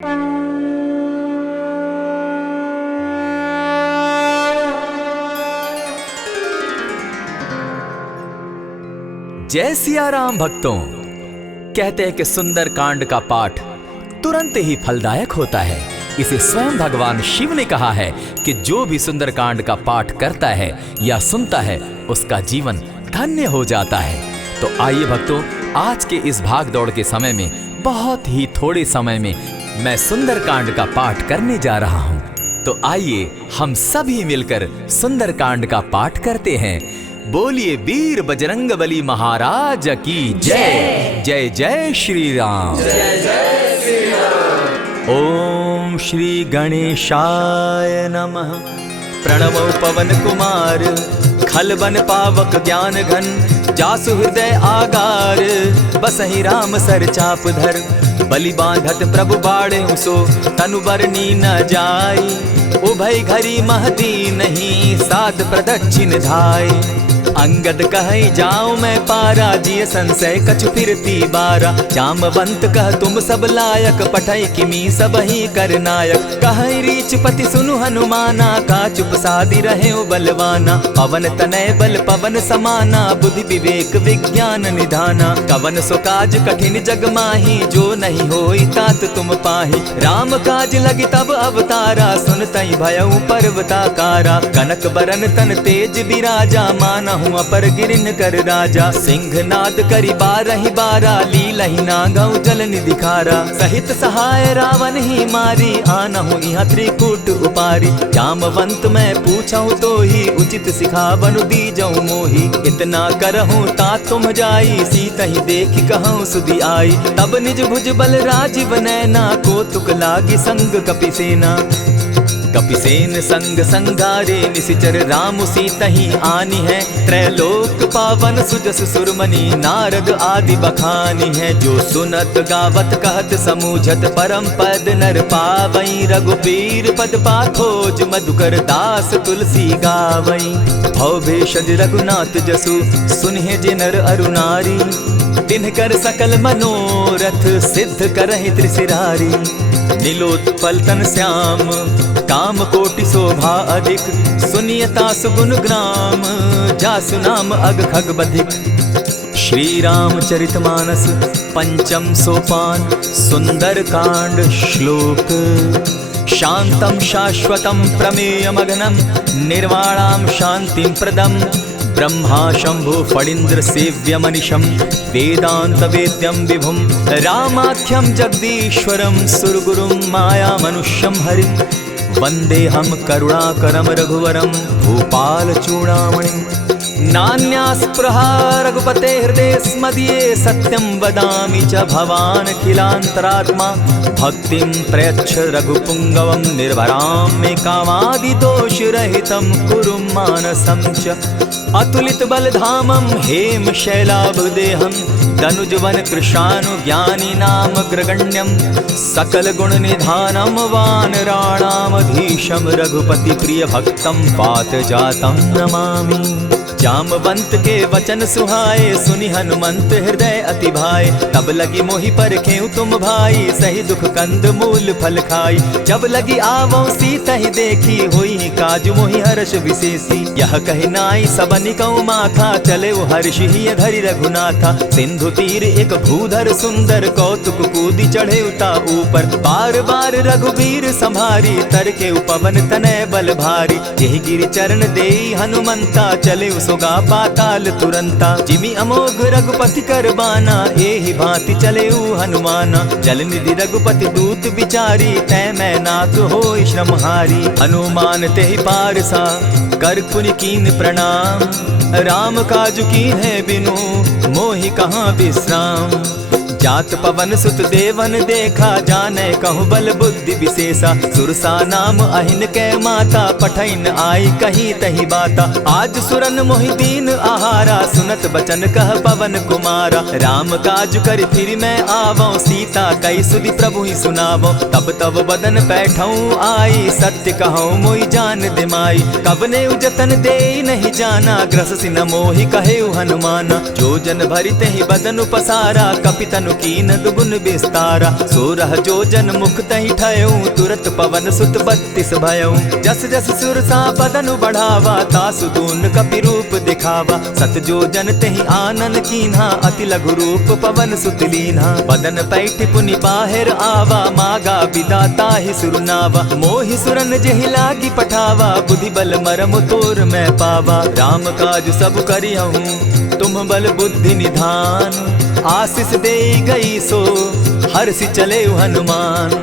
जय सिया राम भक्तों। कहते हैं कि सुंदर कांड का पाठ तुरंत ही फलदायक होता है। इसे स्वयं भगवान शिव ने कहा है कि जो भी सुंदर कांड का पाठ करता है या सुनता है उसका जीवन धन्य हो जाता है। तो आइए भक्तों, आज के इस भाग दौड़ के समय में बहुत ही थोड़े समय में मैं सुंदर कांड का पाठ करने जा रहा हूँ। तो आइए हम सभी मिलकर सुंदर कांड का पाठ करते हैं। बोलिए वीर बजरंगबली महाराज की जय। जय जय श्री राम। जय जय श्री राम। ओम श्री गणेशाय नमः। प्रणमो पवन कुमार खलबन पावक ज्ञान घन, जासु हृदय आगार बसहि राम सर चाप धर। बलि बांधत प्रभु बाढ़े सो तनु बरनी न जाई, उभय घरी महती नहीं साध प्रदक्षिण धाई। अंगद कहे जाऊं मैं पारा, जिय संशय कछु फिरती बारा। जामवंत कह तुम सब लायक, पठै किमी सब ही कर नायक। कहे रीच पति सुनु हनुमाना, का चुप सादी रहे बलवाना। पवन तनय बल पवन समाना, बुद्धि विवेक विज्ञान निधाना। कवन सो काज कठिन जग माही, जो नहीं होई तात तुम पाही। राम काज लगी तब अवतारा, सुनतई भयउ पर्वताकारा। कनक बरन तन तेज बिराजा, माना अपर गिरिन कर राजा। सिंह नाद करी बारहि बारा, लीलहि नागौ जल निधि खारा। सहित सहाय रावण ही मारी, आनहु इहाँ त्रिकूट उपारी। जामवंत मैं पूछऊं तो ही, उचित सिखावनु दीजऊं मोही। इतना करहूं ता तुम जाई, सीतहि देखि कहूं सुधि आई। तब निज भुज बल राजीव नैना, को तुक लागी संग कपिसेना। कपिसेन संग संगारे, निशिचर राम सीतहि आनी है। त्रैलोक पावन सुजस सुरमणि, नारद आदि बखानी है। जो सुनत गावत कहत समूझत, परम पद नर पावई। रघुबीर पद पाखोज, मधुकर दास तुलसी गावई। भव भेषज रघुनाथ जसु, सुनहि जे नर अरु नारी। तिनकर सकल मनोरथ, सिद्ध करहि त्रिशिरारी। नीलोत्पल तन श्याम, काम कोटि शोभा अधिक। सुनियता सुगुण ग्राम, जासु नाम अग खग बधिक। श्री रामचरित मानस पंचम सोपान, सुंदर कांड श्लोक। शांतम शाश्वतम प्रमेयमग्नं, निर्वाणां शांतिं प्रदम्। ब्रह्मा शंभु फणीन्द्र सेव्य मनीषम, वेदांत वेद्यम विभुम। रामाख्यम जगदीश्वरम, सुरगुरुम माया मनुष्यम हरिम। वंदे हम करुणाकरम रघुवरम, भूपाल चूड़ामणिम। नान्यास्पृहा रघुपते हृदय स्मदीये, सत्यं वदामि च भवान् खिलान्तरात्मा। भक्तिं प्रयच्छ रघुपुङ्गवं, निर्भरां मे कामादिदोषरहितं कुरु मानसं च। अतुलित बलधामं हेम शैलाभदेहं, दनुजवन कृशानु ज्ञानी नामग्रगण्यं। सकल गुण निधानं वानराणामधीशं, रघुपति प्रिय भक्तं पात जातं नमामि। जामवंत के वचन सुहाए, सुनि हनुमंत हृदय अति भाए। तब लगी मोहि परखेउ तुम भाई, सही दुख कंद मूल फल खाई। जब लगी आवो सीतहि देखी, होई काज मोहि हर्ष विशेषी। यह कहि नाई सबनि कौ माथा, चले हर्षि हिय धरि रघुनाथा। सिंधु तीर एक भूधर सुंदर, कौतुक कूदि चढ़े उता ऊपर। बार बार रघुबीर संभारी, तरके पवन तनय बल भारी। यही गिरि चरण देई हनुमंता, चले सोगा पाताल तुरंता। जिमि अमोघ रघुपति कर बाना, एहि भांति चले हनुमाना। जल निधि रघुपति दूत बिचारी, तै मैं नाथ होई श्रमहारी। हनुमान तेहि पारसा, कर पुनि कीन प्रणाम। राम काज कीन है बिनु, मोहि कहाँ विश्राम। जात पवन सुत देवन देखा, जाने कहूँ बल बुद्धि विशेषा। सुरसा नाम अहिन कै माता, पठैन आई कहीं तही बाता। आज सुरन मोहि दीन आहारा, सुनत बचन कह पवन कुमारा। राम काज कर फिर मैं आवो, सीता कई सुधि प्रभु ही सुनावो। तब तब बदन बैठऊँ आई, सत्य कहूँ मोहि जान दिमाई। कबने उजतन दे नहीं जाना, ग्रस सिन मोहि कहे हनुमाना। जो जन भरित ही बदन पसारा, कपितन तनु कीन दुगुन विस्तारा। 16 जोजन मुख तहि ठयऊ तुरत पवन सुत 32 भयऊ। जस जस सुरसा बदनु बढ़ावा तासु दून कपि रूप दिखावा। 7 जोजन तेहि आनन कीन्हा अति लघु रूप पवन सुत लीन्हा। बदन पैठ पुनि बाहिर आवा मागा बिदा ताहि सुरनावा। मोहि सुरन जेहि लागी पठावा बुद्धि बल मरम तोर मैं पावा। राम काज सब करिहूँ तुम बल बुद्धि निधान। आशीष दे गई सो हर्षि चले हनुमान।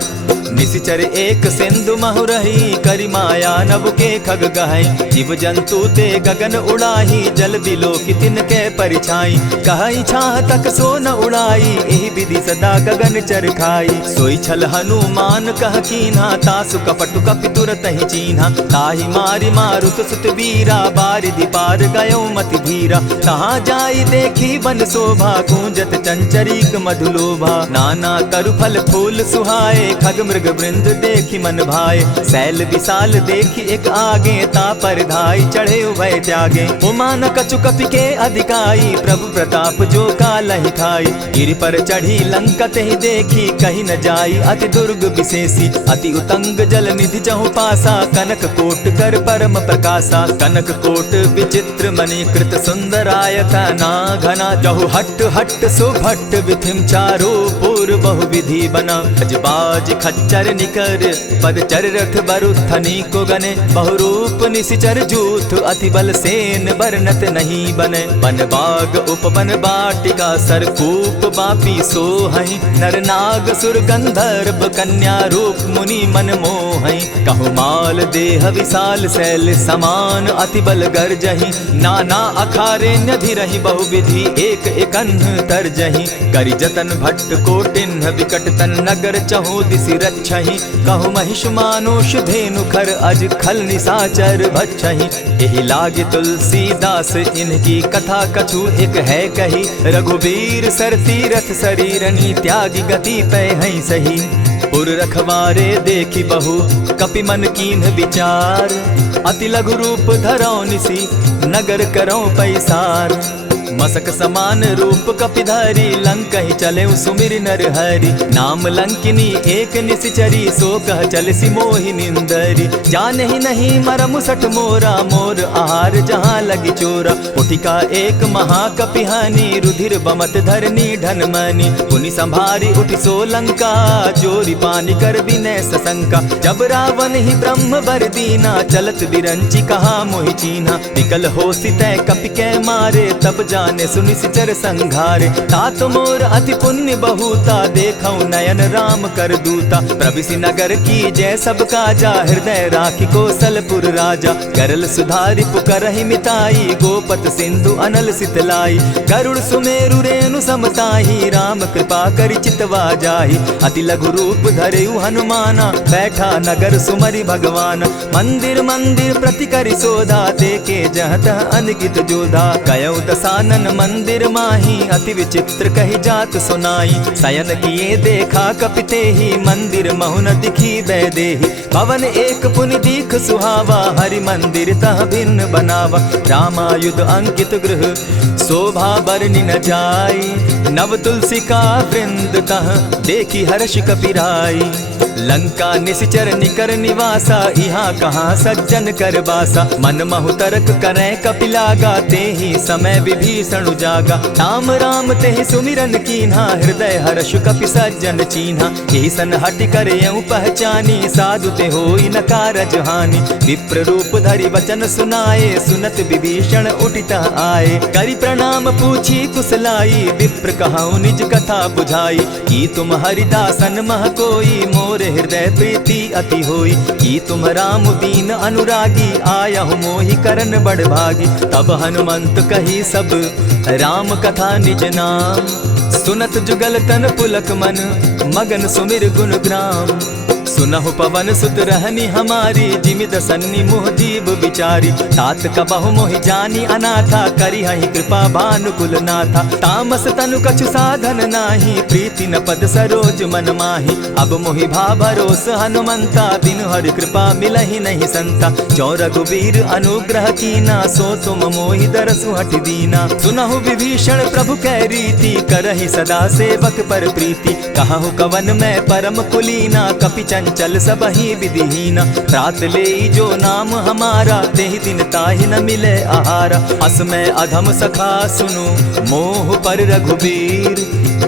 निशिचर एक सिंधु महु रही करि माया नभ के खग गहई। जीव जंतु ते गगन उड़ाही जल बिलो की तिनके परिछाई। कहई छाह तक सो न उड़ाई एहि विधि सदा गगन चर खाई। सोई छल हनुमान कह कीन्हा तासु कपटु कपि तुरत ही चीन्हा। ताहि मारि मारुत सुत वीरा बारिधि पार गयो मति धीरा। कहाँ जाई देखी बन शोभा गूंजत चंचरीक मधुलोभा। नाना तरु फल फूल सुहाए खग मृग वृंद देखी मन भाए। सैल विशाल देखी एक आगे ता पर धाई चढ़े उभय त्यागे। उमान कछु कपि के अधिकाई प्रभु प्रताप जो कालहि खाई। गिरि पर चढ़ी लंका तेहि देखी कहीं न जाई अति दुर्ग विशेषी। अति उतंग जल निधि चहु पासा कनक कोट कर परम प्रकाशा। कनक कोट विचित्र मणि कृत सुंदरायता ना घना। जहु हट हट सुभट विधिम चारो पूर्व बहु विधि बना। अजबाज खच्चर निकर पद चर रथ बरुथनी को गने। बहुरूप निशिचर जूथ अति बल सेन बरनत नहीं बने। बन बाग उपवन बाटिका सरकूप बापी सोहई। नर नाग सुर गंधर्व कन्या रूप मुनि मन मोहई। कहु माल देह विशाल शैल समान अति बल गर्जही। नाना अखारे नधिरहि बहुविधि एक एकन्ह तरजही। करि जतन भट्ट कोटिन्ह विकट तन नगर चहु दिसि रक्षहि। कहु महिष मानुष धेनु खर अज खल निशाचर भक्षहि। एहि लागे तुलसीदास इनकी कथा कछु एक है कही। रघुबीर सर तीरथ शरीरनी त्यागी गति पै हई सही। पुर रखवारे देखी बहु कपि मन कीन्ह विचार। अति लघु रूप धरौ निसी नगर करौ पैसार। मसक समान रूप कपिधारी लंक ही चले सुमिर नर हरि। नाम लंकिनी एक निशिचरी सो कह चल सी मोहि निंदरी। जान ही नहीं मरम सठ मोरा मोर आहार जहाँ लगी चोरा। उठिका एक महाकपिहानी रुधिर बमत धरनी ढनमनी। पुनि संभारी उठि सो लंका चोरी पानी कर बिनै सशंका। जब रावण ही ब्रह्म बर दीना चलत बिरंची कहा मोहि चीन्हा। निकल हो सितै कपि कै मारे तब जाने सुनिश्चर संघारे। तात मोर अति पुण्य बहुता देखौ नयन राम कर दूता। प्रविशि नगर की जय सब काजा हृदय राखी कौशलपुर राजा। करल सुधारि पुकरहि मिताई गोपत सिंधु अनल सितलाई। गरुड़ सुमेरु रेणु समताही राम कृपा करि चितवा जाहि। अति लघु रूप धरेउ हनुमाना बैठा नगर सुमरि भगवान। मंदिर मंदिर प्रति करि सोधा देखे जहत अनगित जोधा। कयौ दसानन मंदिर माही अति विचित्र कही जात सुनाई। शयन किए देखा कपिते ही मंदिर महु न दिखी बैदेही। भवन एक पुनि दीख सुहावा हरि मंदिर तह भिन्न बनावा। रामायुध अंकित गृह शोभा बरनि न जाई। नव तुलसी का वृंद तह देखी हर्ष कपिराई। लंका निशिचर निकर निवासा यहाँ कहाँ सज्जन कर बासा। मन महु तरक करै कपिलागा तेहि समय विभीषण जागा। राम राम तेहि सुमिरन कीन्हा हृदय हर्ष कपि सज्जन चीन्हा। एहि सन हटि कर यूं पहचानी साधु ते होई न कारज हानि। विप्र रूप धरि वचन सुनाए सुनत विभीषण उठितः आए। करि प्रणाम पूछी कुशलाई विप्र कहऊँ निज कथा बुझाई। की तुम हरिदासन मह कोई मोर हृदय प्रीति अति होई। की तुम राम दीन अनुरागी आयहु मोहि करन बड़ भागी। तब हनुमंत कही सब राम कथा निज नाम। सुनत जुगल तन पुलक मन मगन सुमिर गुण ग्राम। सुनहु पवन सुत रहनी हमारी, जिमित सन्नी मुह जीव विचारी। तात कबहु मोहि जानी अनाथा, करी हहि कृपा भानुकुल नाथा। तामस तनु कछु साधन नाही, प्रीति न पद सरोज मन माही। अब मोहि भा भरोस हनुमंता, बिनु हरि कृपा मिलहि नहीं संता। जो रघुबीर अनुग्रह कीना, सो तुम मोहि दरसु हठि दीना। सुनहु विभीषण प्रभु कै रीति, करहि सदा सेवक पर प्रीति। कहु कवन मैं परम कुलीना, कपि चंचल सबहि विधिहीना। रात ले जो नाम हमारा, तेहि दिन ताहि न मिले आहारा। अस मैं अधम सखा सुनु, मोह पर रघुबीर।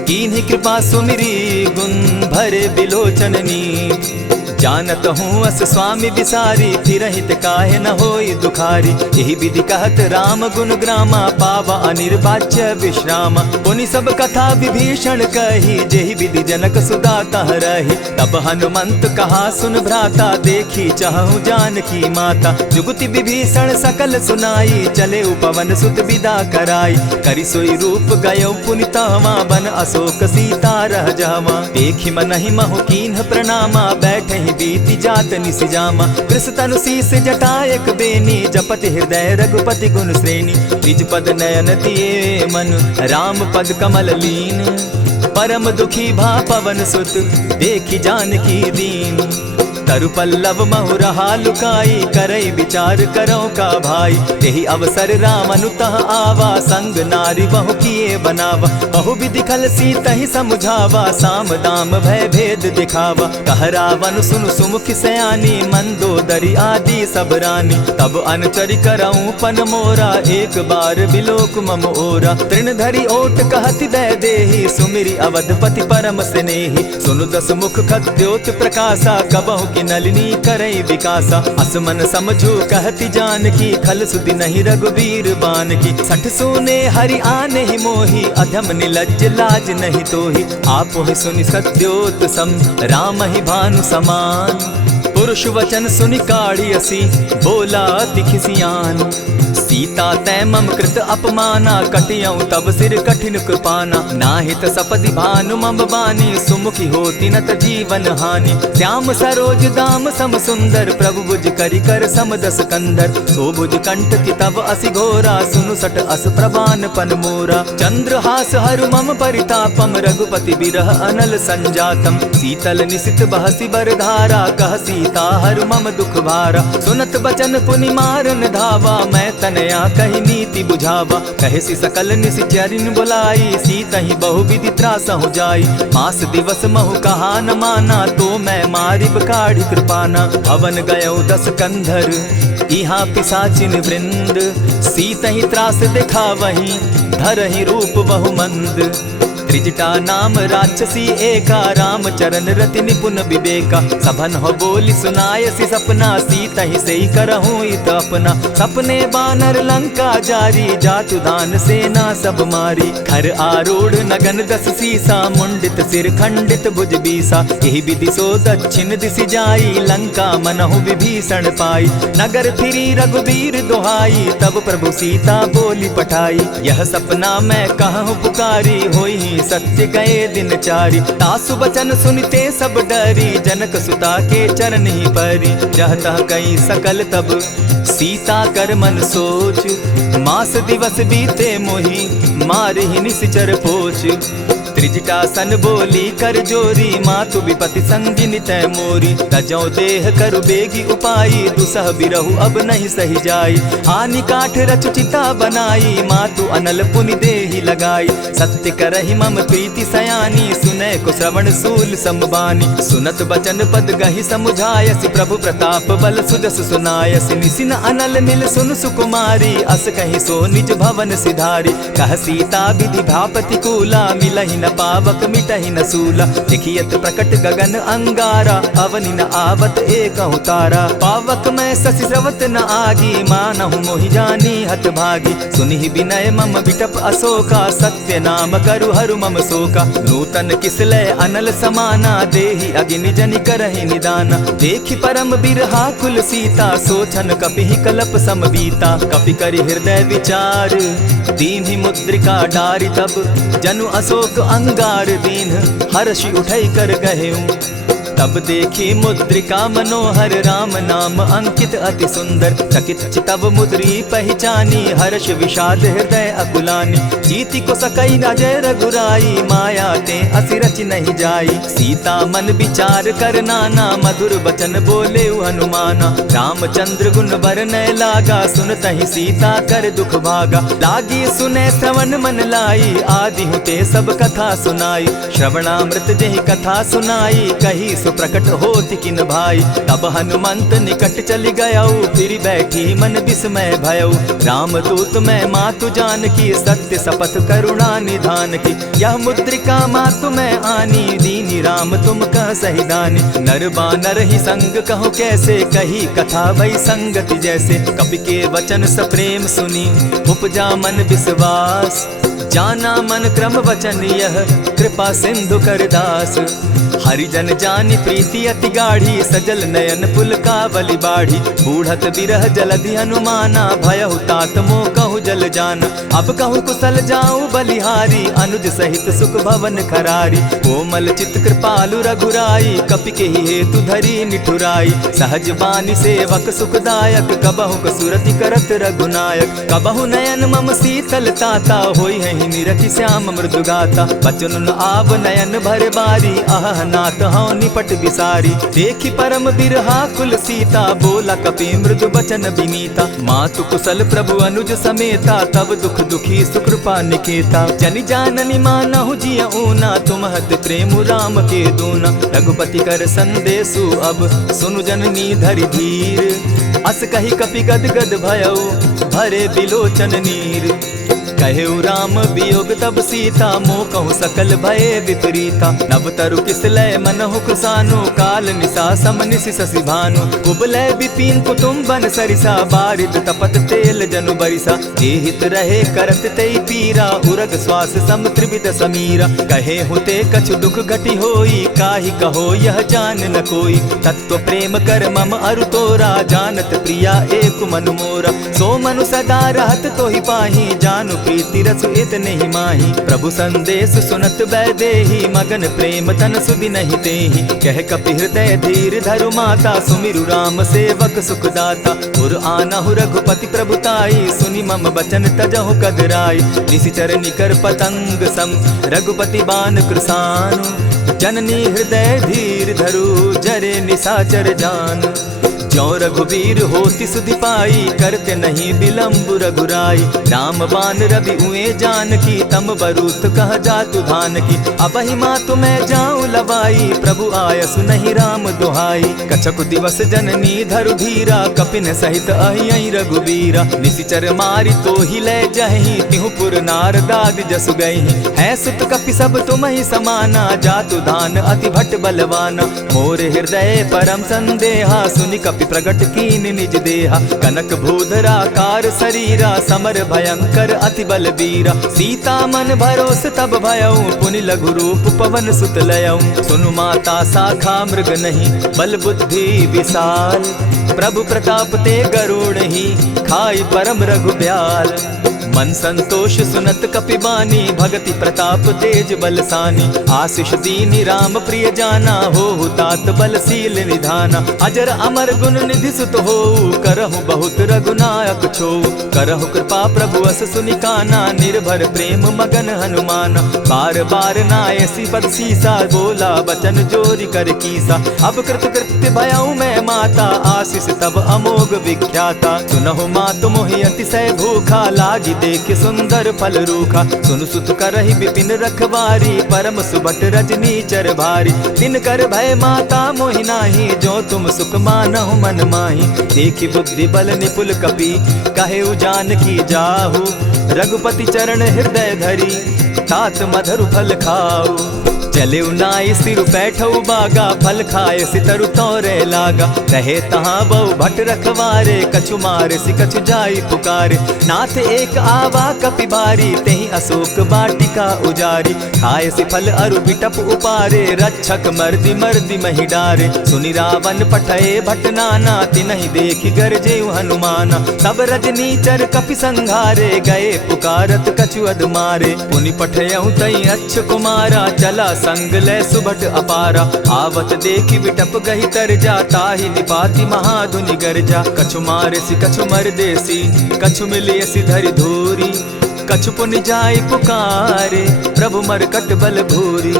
कीन्ही कृपा सुमिरी, गुण भरे बिलोचन नीर। जानत हूँ अस स्वामी बिसारी, फिरहित काहे न होई दुखारी। यही विधि कहत राम गुण ग्रामा, पावा अनिर्वाच्य विश्रामा। पुनि सब कथा विभीषण कही, जेहि विधि जनक सुता तह रही। तब हनुमंत कहा सुन भ्राता, देखी चाहूँ जानकी माता। जुगति विभीषण सकल सुनाई, चले पवन सुत विदा कराई। करि सोई रूप गयो पुनि तहवा, बन अशोक सीता रह जहवा। देखि मनहि महु कीन्ह प्रणामा, बैठहि बीति जात निसि जामा। कृष तनु शीस जटा एक बेनी, जपति हृदय रघुपति गुण श्रेणी। निज पद नयन दिए मन, राम पद कमल लीन। परम दुखी भा पवन सुत, देखि जानकी दीन। तरु पल्लव महु रहा लुकाई, करई विचार करो का भाई। यही अवसर राम अनुतः आवा, संग नारी बहु किए बनावा। बहु विधि खल सीतहि समुझावा, साम दाम भय भेद दिखावा। कह रावण सुन सुमुखि सयानी, मंदोदरी आदि सब रानी। तब अनुचरि करऊं पन मोरा, एक बार बिलोक मम ओरा। तृण धरि ओट कहति दय देहि, सुमिरि अवधपति परम स्नेही। सुनु दस मुख खद्योत प्रकाशा, कबहु की नलिनी करई विकासा। असमन समझो कहति जानकी, खल सुधि नहीं रघुबीर बान की। सठ सोने हरि आने ही मोही, अधम निलज्ज लाज नहीं तोही। आपो ही सुनि सत्योत सम, राम ही भानु समान। पुरुष वचन सुनि काढ़ियसी, बोला अति खिसियान। सीता तै मम कृत अपमाना, कटियऊं तब सिर कठिन कृपाना। नाहित सपदि भानु मम बानी, सुमुखी होती नत जीवन हानि। श्याम सरोज दाम सम सुंदर, प्रभु भुज करि कर सम दस कंधर। सो भुज कंठ की तब असि घोरा, सुनु सट अस प्रवान पन मोरा। चंद्रहास हरु मम परितापम, रघुपति बिरह अनल संजातम। शीतल निशित बहसी बरधारा, कह सीता हरु मम दुख भारा। सुनत बचन पुनि मारन धावा, मैं तनया कही नीति बुझावा। कहसी सकल निशिचरिन बुलाई, सीतहि बहु विधि त्रास हो जाई। मास दिवस महु कहा न माना, तो मैं मारिब काढ़ी कृपाना। भवन गयो दस कंधर, इहाँ पिशाचिन वृंद। सीतहि त्रास दिखावहीं, धरहि रूप बहु मंद। त्रिजटा नाम राक्षसी एका, राम चरण रति निपुण विवेका। सभन हो बोली सुनायसी सपना, सीतहि सेई करहूँ इत अपना। सपने बानर लंका जारी, जातु दान सेना सब मारी। खर आरूढ़ नगन दस सीसा, मुंडित सिर खंडित भुज बीसा। यही विधि सो दक्षिण दिशि जाई, लंका मनहु विभीषण पाई। नगर फिरी रघुबीर दुहाई, तब प्रभु सीता बोली पठाई। यह सपना मैं कहूँ पुकारी, होई सत्य गए दिन चारी। तासु बचन सुनते सब डरी, जनक सुता के चरण ही परी। जहता कई सकल तब सीता कर मन सोच, मास दिवस बीते मोही, मार ही निश्चर पोच। त्रिजटा सन बोली कर जोरी, मातु विपति संगिनी तै मोरी। तजौ देह करु बेगी उपाई, दुसह बिरहु अब नहीं सही जाई। हानि काठ रचु चिता बनाई, मातु अनल पुनि देहि लगाई। सत्य करहि मम प्रीति सयानी, सुनै को श्रवण सूल संबानी। सुनत बचन पद गहि समुझायसि, प्रभु प्रताप बल सुजस सुनायसि। निसिन अनल मिल सुन सुकुमारी, अस कहि सो निज भवन सिधारी। कह सीता विधि भापति कूला, मिलहि न पावक मिटहि न सूला। देखियत प्रकट गगन अंगारा, अवनि न आवत एकहु तारा। पावक मैं शशि स्रवत न आगी, मानहु मोहि जानी हत भागी। सुनिहि विनय मम विटप अशोका, सत्य नाम करु हरु मम शोका। नूतन किसलय अनल समाना, देहि अगिनि जनि करहि निदाना। देखि परम बिरहा कुल सीता, सोचन कपिहि कलप समबीता। कपि करि हृदय विचार, दीन्हि मुद्रिका डारि तब। जनु अशोक अंगार दीन, हर्षि उठै कर गहेऊं। तब देखी मुद्रिका मनोहर राम नाम अंकित अति सुंदर। चकित चितव मुद्री पहचानी हर्ष विषाद हृदय अकुलानी। जीति को सकई न जय रघुराई माया ते असि रचि नहीं जाई। सीता मन विचार कर नाना मधुर बचन बोले हनुमाना। रामचंद्र गुण बरनय लागा सुनतहि सीता कर दुख भागा। लागी सुने श्रवण मन लाई आदि हुते सब कथा सुनाई। श्रवणामृत जेहि कथा सुनाई कही सुप्रकट होति किन भाई। तब हनुमंत निकट चली गयऊ फिर बैठी मन विस्मय भयऊ। रामदूत मैं मातु जानकी सत्य शपथ करुणा निधान की। यह मुद्रिका मातु मैं आनी दीनी राम तुम कह सही दानी। नर बानर ही संग कहो कैसे कही कथा भई संगति जैसे। कपि के वचन सप्रेम सुनी उपजा मन विश्वास। जाना मन क्रम वचन यह कृपा सिंधु कर दास। हरिजन जानी प्रीति अति गाढ़ी सजल नयन पुलकावली बाढ़ी। बूढ़त बिरह जलधि हनुमाना भयहु तात मोह कहु जल जाना। अब कहु कुशल जाऊं बलिहारी अनुज सहित सुख भवन खरारी। कोमल चित कृपालु रघुराई कपि के हेतु धरी निठुराई। सहज बानी सेवक सुखदायक कबहु कसुरति करत रघुनायक। कबहु नयन मम शीतल ताता होई है निरखि श्याम मृदु गाता। बचन आव नयन भर बारी आह नाथ हौ निपट बिसारी। देखी परम बिरहा कुल सीता बोला कपि मृदु बचन विनीता। मातु कुशल प्रभु अनुज समेता तब दुख दुखी सुकृपा निकेता। जनि जाननी मानहु जिय ऊना तुम्हत प्रेम राम के दूना। रघुपति कर संदेशु अब सुनु जननी धरि धीर। अस कही कपि गद गद भयऊ भरे बिलोचन नीर। कहेउ राम वियोग तब सीता मोह कहूँ सकल भये विपरीता। नव तरु किसलय मनहु कुसानु काल निशा सम निशि शशि भानु। कुबलय विपिन कुटुम्बन सरिसा बारिद तपत तेल जनु बरिसा। जेहित रहे करत तेई पीरा उरग श्वास सम त्रिविध समीरा। कहे हुते कछु दुख घटी होई काहि कहो यह जान न कोई। तत्व प्रेम कर मम अरु तोरा जानत प्रिया एक मनु मोरा। सो मनु सदा रहत तोहि पाही जानु प्रीति रस इतने ही माही। प्रभु संदेश सुनत बैदेही मगन प्रेम तन सुधि नहीं तेहि। कह कपि हृदय धीर धरु माता सुमिरु राम सेवक सुखदाता। उर आनहु रघुपति प्रभुताई सुनि मम बचन तजहु कदराई। निशिचर निकर पतंग सम रघुपति बान कृसानु। जननी हृदय धीर धरु जरे निशाचर जान। ज्यों रघुवीर होति सुधि पाई करते नहीं विलम्ब रघुराई। राम बान रवि उए जानकी तम बरूथ कह जातु धान की। अबहि मातु मैं जाऊं लवाई प्रभु आयसु नहीं राम दुहाई। कछक दिवस जननी धरु धीरा कपिन सहित अहियहि रघुवीरा। निशिचर मारी तो ही ले जहि तिहु पुर नारदादि जसु गई। है सुत कपि सब तुम ही समाना जातु धान अति भट बलवाना। मोर हृदय परम संदेहा सुनि कपि प्रगट कीन निज देहा। कनक भूधराकार शरीरा समर भयंकर अति बलबीरा। सीता मन भरोस तब भयऊ पुनि लघु रूप पवन सुत लयऊ। सुनु माता शाखा मृग नहीं बल बुद्धि विशाल। प्रभु प्रताप ते गरुड़ ही खाई परम रघुब्याल। मन संतोष सुनत कपिबानी भगति प्रताप तेज बलसानी। आशीष दीनी राम प्रिय जाना हो तात बलशील निधाना। अजर अमर गुण निधि सुत हो करहु बहुत रघुनायक छो। करहु कृपा प्रभु अस सुनिकाना निर्भर प्रेम मगन हनुमाना। बार बार नायसी पद सीसा बोला बचन जोरी कर कीसा। अब कृत कृत्य भयऊ मैं माता आशीष तब अमोघ विख्याता। सुनहु मातु मोहि अतिशय भूखा लागी देख सुंदर फल रूखा। सुन सुत करहि विपिन रखवारी परम सुबट रजनी चर भारी। दिन कर भय माता मोहि नाही जो तुम सुख मानहु मन माही। देखि बुद्धि बल निपुल कपि कहेउ जानकी जाहु। रघुपति चरण हृदय धरी तात मधुर फल खाऊ। चले नाई सिर बैठऊ बागा फल खाए सितरु तोरे लागा। रहे तहाँ बहु भट रखवारे कछु मारे सि कछु जाई पुकारे। नाथ एक आवा कपि बारी तेहि अशोक बाटिका उजारी। खाए सि फल अरु बिटप उपारे रक्षक मर्दि मर्दि महि डारे। सुनि रावण पठये भट नाना तिनहि देखि गरजेउ हनुमाना। सब रजनी चर कपि संघारे गए पुकारत कछु अध मारे। पुनि पठयउ तई अच्छ कुमारा चला संग ले सुभट अपारा। आवत देखी विटप गही तर जा, ताहि निपाति महाधुनि गर्जा। कछु मारेसी कछु मर देसी, कछु मिलियसी धरि धूरी। कछु पुनि जाई पुकारे, प्रभु मरकट बल भूरी।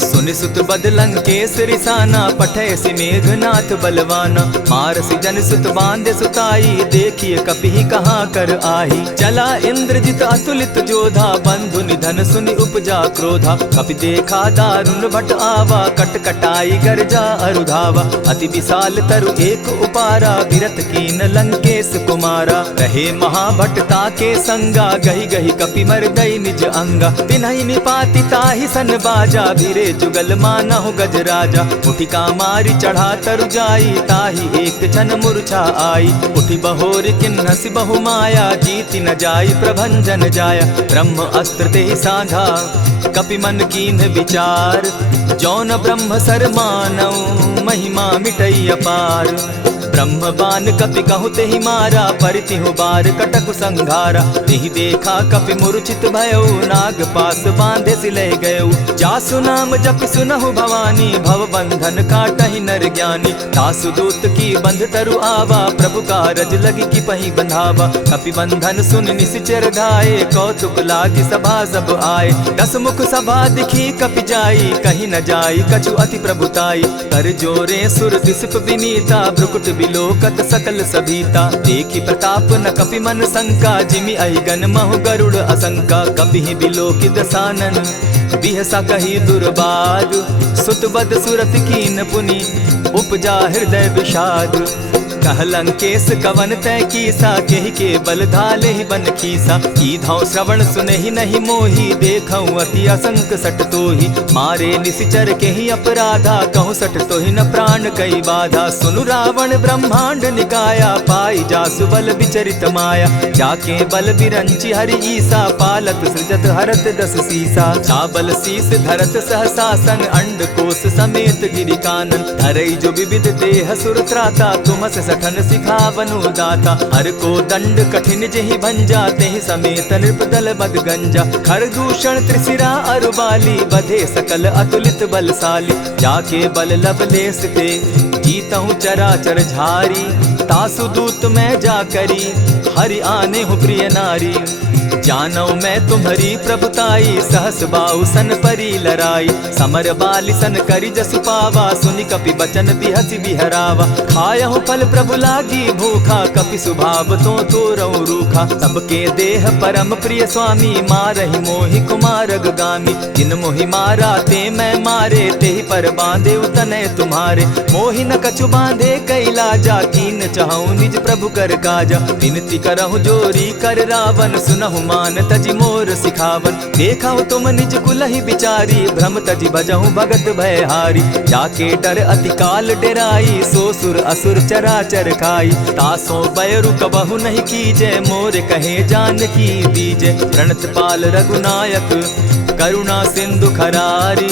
सुनि सुत बद लंकेश रिसाना, पठैसी मेघनाथ बलवाना। मारसी जन सुत बांधे सुताई, देखिए कपि कहाँ कर आही। चला इंद्रजित अतुलित जोधा, बंधु निधन सुनि उपजा क्रोधा। कपि देखा दारुण भट आवा, कट कटाई गर्जा अरुधावा। अति विशाल तरु एक उपारा, विरत कीन लंकेश कुमारा। रहे महाभटता के संगा, गही गही कपि मर्दई निज अंगा। तिन्हि निपाति ताहि सन बाजा, भीरे जुगल मानहु गजराजा। उठि कामारी चढ़ा तरु जाई, ताहि एक क्षण मूर्छा आई। उठि बहोर किन्हसि बहु माया, जीति न जाई प्रभंजन जाया। ब्रह्म अस्त्र तेहि साधा, कपि मन कीन्ह विचार। जौन ब्रह्म सर मानऊ, महिमा मिटई अपार। ब्रह्म बान कपि कहु तेहि मारा, परितिहु बार कटकु संघारा। तेहि देखा कपि मूर्छित भयउ, नाग पास बांधे सिले गयउ। जासु नाम जपि सुनहु भवानी, भव बंधन काटहि नर ज्ञानी। तासु दूत की बंध तरु आवा, प्रभु कारज लगी की पहि बंधावा। कपि बंधन सुन निसिचर धाये, कौतुक लागी सभा सब आए। दस मुख सभा दिखी कपि जाई, कहीं न जाई कछु अति प्रभुताई। कर जोरे सुर दिसप विनीता, भ्रुकुट बिलोकत सकल सभीता। देखी प्रताप न कपि मन शंका, जिमि अहिगन महु गरुड़ असंका। कपि बिलोकि दसानन, बिहसा कही दुर्बाद। सुत बद सुरत कीन पुनि, उपजा हृदय विषाद। कह लंकेश कवन तय कीसा, केहि के बल धाले ही बन खीसा। कीधौ श्रवण सुनहि नहीं मोही, देखऊं अति असंक सट तोही। मारे निसिचर केहि अपराधा, कहूँ सट तोहि न प्राण कई बाधा। सुनु रावण ब्रह्मांड निकाया, पाई जासु बल विचरित माया। जाके बल बिरंचि हरि ईसा, पालत सृजत हरत दस सीसा। चाबल शीस धरत सहसासन, अंड कोश समेत गिरि कानन। धरई जो विविध देह सुर त्राता, तुमस सठन सिखावनु दाता। हर को दंड कठिन जेहि भंजा, तेहि समेत नृपदल बद गंजा। खर दूषण त्रिशिरा अरुबाली, बधे सकल अतुलित बलशाली। जाके बल लवलेस ते, जीतहु चराचर झारी। तासु दूत मैं जा करी, हरि आने हूँ प्रिय नारी। जानो मैं तुम्हारी प्रभुताई, सहस बाहु सन परी लराई। समर बाली सन करी जसु पावा, सुनि कपि बचन बिहसि बिहरावा। खायहु फल प्रभु लागी भूखा, कपि सुभाव तो तोरहु रूखा। सबके देह परम प्रिय स्वामी, मारहि मोहि कुमारग गामी। जिन मोहि मारा ते मैं मारे, तेहि पर बांधे उतने तुम्हारे। मोहि न कछु बांधे कैलाजा, कीन चहु निज प्रभु कर काजा। विनती करहु जोरी कर रावण, सुनहु मान तजि मोर सिखावन। देखहु तुम निज कुलहि बिचारी, भ्रम तजि भजहु भगत भयहारी। जाके डर अति काल डेराई, सो सुर असुर चराचर खाई। तासो बैरु कबहु नहीं कीजे, मोर कहे जानकी दीजे। प्रणत पाल रघुनायक, करुणा सिंधु खरारी।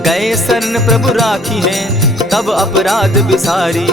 गए शरण प्रभु राखी हैं, तब अपराध बिसारी।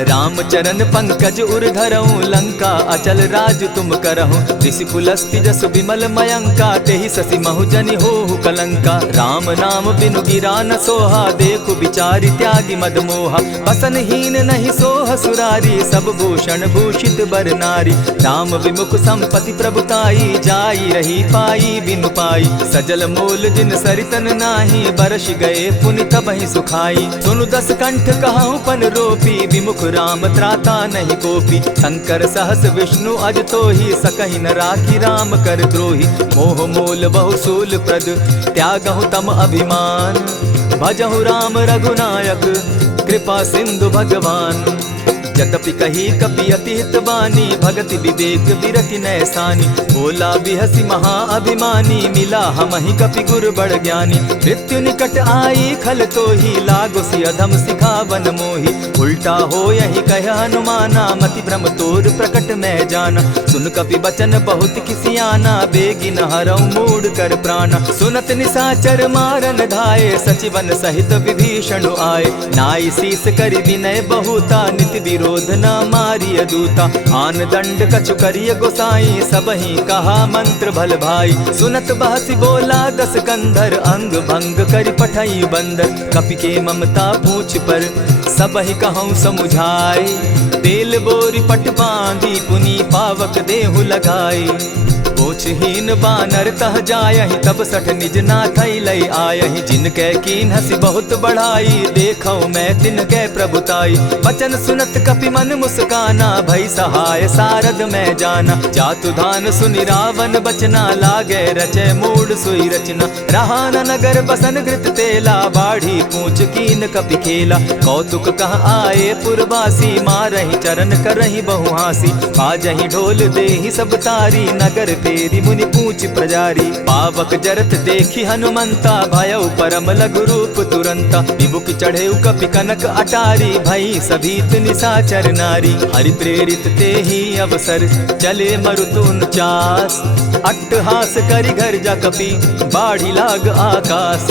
राम चरण पंकज उर धरऊं, लंका अचल राज तुम करहूं। ऋषि पुलस्ति जस विमल मयंका, तेहि ससि महु जनि होहु कलंका। राम नाम बिनु गिरा न सोहा, देखु बिचारी त्यागी मद मोहा। बसन हीन नहीं सोह सुरारी, सब भूषण भूषित बर नारी। राम विमुख संपति प्रभुताई, जाई रही पाई बिनु पाई। सजल मोल जिन सरितन नाही, बरस गए पुनि तबहि सुखाई। सुनु दस कंठ कहूँ पन रोपी, विमुख राम त्राता नहीं कोपी। शंकर सहस विष्णु अज तोहि, सकहि न राखी राम कर द्रोही। मोह मोल बहु सूल प्रद, त्यागहु तम अभिमान। भजहु राम रघुनायक, कृपा सिंधु भगवान। यद्यपि कही कपि अति हित बानी, भगति विवेक विरति नैसानी। बोला बिहसी महा अभिमानी, मिला हमहि कपि गुर बड़ ज्ञानी। मृत्यु निकट आई खल तोहि, लागो सि अधम सिखावन मोहि। उल्टा हो यही कह हनुमाना, मति भ्रम तोर प्रकट मैं जाना। सुन कपि बचन बहुत किसियाना, बेगी न हरऊ मूड कर प्राणा। सुनत निसाचर मारन धाये, सचिवन सहित विभीषण आए। नाई शीस करि विनय बहुता, नित विरोध क्रोध न मारिय दूता। आन दंड कछु करिय गोसाई, सबहि कहा मंत्र भल भाई। सुनत बहसी बोला दस कंधर, अंग भंग करि पठई बंदर। कपि के ममता पूछ पर, सबहि कहूँ समुझाए। तेल बोरी पट बांधी, पुनि पावक देहु लगाई। पूछहीन बानर तह जायहि, तब सठ निज नाथ लई आयहि। जिनके कीन हसी बहुत बढ़ाई, देखौ मैं तिनके प्रभुताई। बचन सुनत कपि मन मुस्काना, भई सहाय सारद मैं जाना। जातु धान सुनि रावण बचना, लागे रचे मूड सोई रचना। रहा न नगर बसन घृत तेला, बाढ़ी पूछ कीन कपि खेला। कौतुक कह आए पुरवासी, मारहि चरण करहि बहु हासी। बाजहि ढोल देहि सब तारी, नगर तेरी मुनि पूछ प्रजारी। पावक जरत देखी हनुमंता, भयउ परम लघु रूप तुरंता। विमुख चढ़े कपि कनक अटारी, भई सभीत निशाचर नारी। हरि प्रेरित ते ही अवसर, चले मरुत 49। अट्टहास करि घर जा कपि, बाढ़ी लाग आकाश।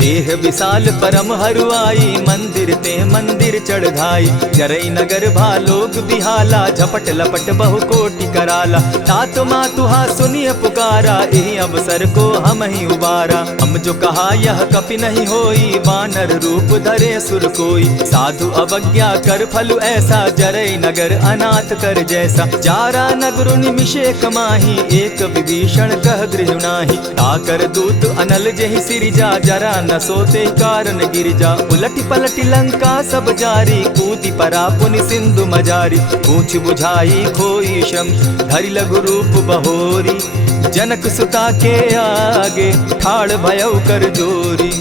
देह विशाल परम हरुआई, मंदिर ते मंदिर चढ़ाई। जरई नगर भालोग बिहाला, झपट लपट बहु कोटि कराला। तात मातुहा सुनिय पुकारा, एहि अवसर को हम ही उबारा। हम जो कहा यह कपि नहीं होई, बानर रूप धरे सुर कोई। साधु अवज्ञा कर फल ऐसा, जरई नगर अनाथ कर जैसा। जारा नगर निमिषे कमाही, एक विभीषण कह गृह नाही। ताकर दूत अनल जेहि सिरिजा, जरा न सोते कारण गिरिजा। उलटी पलटी लंका सब जारी, कूदी परा पुनि सिंधु मजारी। पूछ बुझाई खोई श्रम, धरि लघु रूप बहोरी। जनक सुता के आगे, ठाड़ भयउ कर जोरी।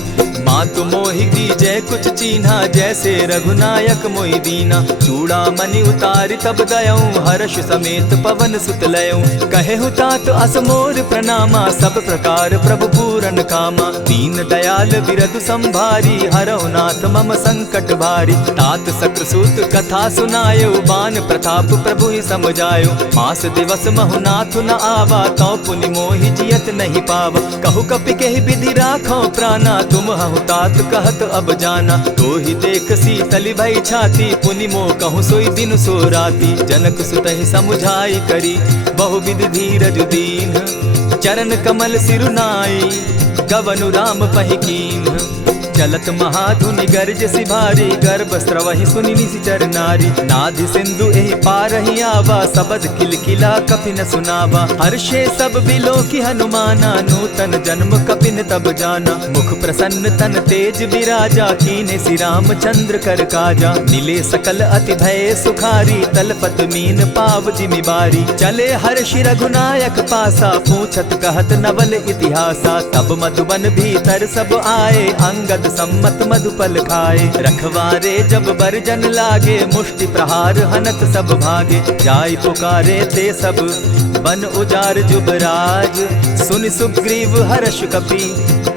मातु मोहि दीजै कुछ चीन्हा, जैसे रघुनायक मोहि दीना। चूड़ा मणि उतारि तब दयऊँ, हर्ष समेत पवन सुत लयऊँ। कहेहु तात असमोर प्रणामा, सब प्रकार प्रभु पूरन कामा। दीन दयाल बिरदु संभारी, हरौ नाथ मम संकट भारी। तात सक्रसूत कथा सुनायो, बान प्रताप प्रभु ही समझायो। मास दिवस महु नाथ न आवा, तौ पुनि मोहि जियत नहीं पावा। कहु कपि केहि विधि राखो प्राणा, तुम हहु तात कहत अब जाना। तो ही देख शीतल भई छाती, पुनि मो कहूँ सोई दिन सो राती। जनक सुतहि समुझाई करी, बहुविधि धीरज दीन। चरण कमल सिरुनाई, गवनु राम पहि कीन। चलत महाधुनि गर्ज सिभारी, गर्भ स्रवहि सुनि निशिचर नारी। नाधि सिंधु एहि पारहि आवा, सबद किलकिला कपि न सुनावा। हर्षे सब बिलोकी हनुमाना, नूतन जन्म कपिन तब जाना। मुख प्रसन्न तन तेज विराजा, कीने श्री रामचंद्र कर काजा। मिले सकल अति भय सुखारी, तलपत मीन पाव जिमि बारी। चले हर्षि रघुनायक पासा, पूछत कहत नवल इतिहासा। तब मधुबन भीतर सब आए, अंगद सम्मत मधुपल खाए। रखवारे जब बरजन लागे, मुष्टि प्रहार हनत सब भागे। जाय पुकारे ते सब, बन उजार जुबराज। सुनि सुग्रीव हर्ष कपि,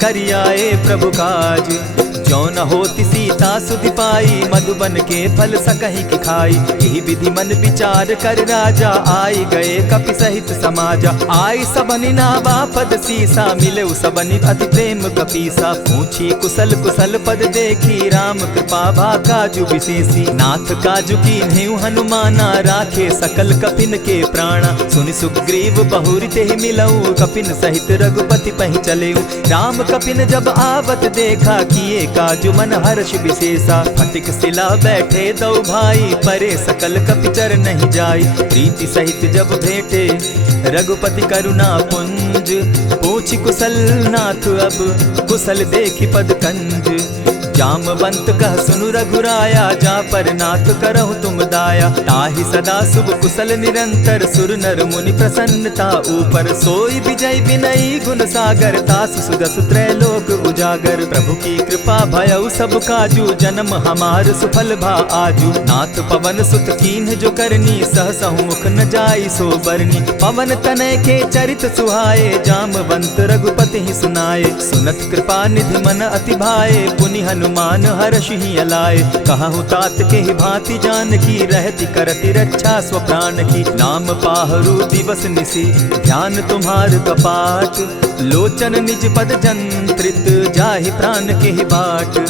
करियाए प्रभु काज। जो न होती सीता सुधि पाई, मधुबन के फल सकहि की खाई। यही विधि मन विचार कर राजा, आई गए कपि सहित समाजा। आई सबनि नावा पद सीसा, मिले सबनि अति प्रेम कपीसा। पूछी कुशल कुशल पद देखी, राम कृपा भा काजु विशेषी। नाथ काजु कीन्हेउ हनुमाना, राखे सकल कपिन के प्राणा। सुनि सुग्रीव बहुरि तेहि मिलऊ, कपिन सहित रघुपति पहि चलेऊ। राम कपिन जब आवत देखा, किए काजु मन हर्ष विशेषा। फटिक सिला बैठे दो भाई, परे सकल कपिचर नहीं जाई। प्रीति सहित जब भेटे, रघुपति करुणा पुंज। पूछि कुशल नाथ अब, कुशल देखि पद कंज। जामवंत कह सुनु रघुराया, जा पर नाथ करहु तुम दाया। ताहि सदा शुभ कुशल निरंतर, सुर नर मुनि प्रसन्नता ऊपर। सोई विजय विनयी गुण सागर, तासु सुदसु त्रैलोक उजागर। प्रभु की कृपा भयउ सब काजू, जन्म हमार सुफल भा आजू। नाथ पवन सुत कीन्ह जो करनी, सहसहु मुख न जाई सो बरनी। पवन तनय के चरित सुहाए, जामवंत रघुपति ही सुनाए। सुनत कृपा निधि मन अति भाए, पुनि हनुमान मान हर्ष ही अलाए। कहूँ तात के ही भांति जान की रहती करती रक्षा स्व प्राण की। नाम पाहरू दिवस निसी ध्यान तुम्हार कपाट, लोचन निज पद जंत्रित जाहि प्राण के ही बाट।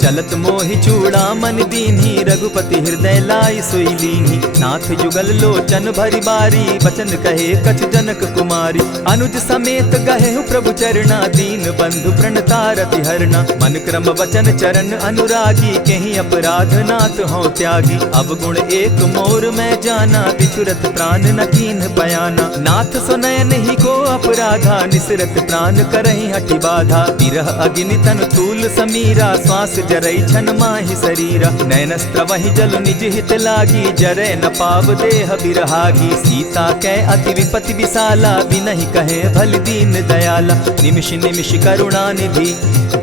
चलत मोहि चूड़ामन दीन्ही रघुपति हृदय लाई सोई लीन्ही। नाथ जुगल लोचन भरी बारी बचन कहे कछ जनक कुमारी। अनुज समेत गहे प्रभु चरणा दीन बंधु प्रणतारति हरना। मन क्रम वचन चरण अनुरागी कहीं अपराध नाथ हो त्यागी। अब गुण एक मोर में जाना बिछुरत प्राण न कीन बयाना। नाथ सुनयन ही को अपराधा निसरत प्राण करहि हटि बाधा। विरह अग्नि तन तूल समीरा श्वास जरई छन माहि शरीरा। नैनस्त्र वही जल निज हित लागी जरे न पाव देह बिरहागी। सीता कै अति विपति विशाला बिनहि कहे भल दीन दयाला। निमिष निमिष करुणा निधि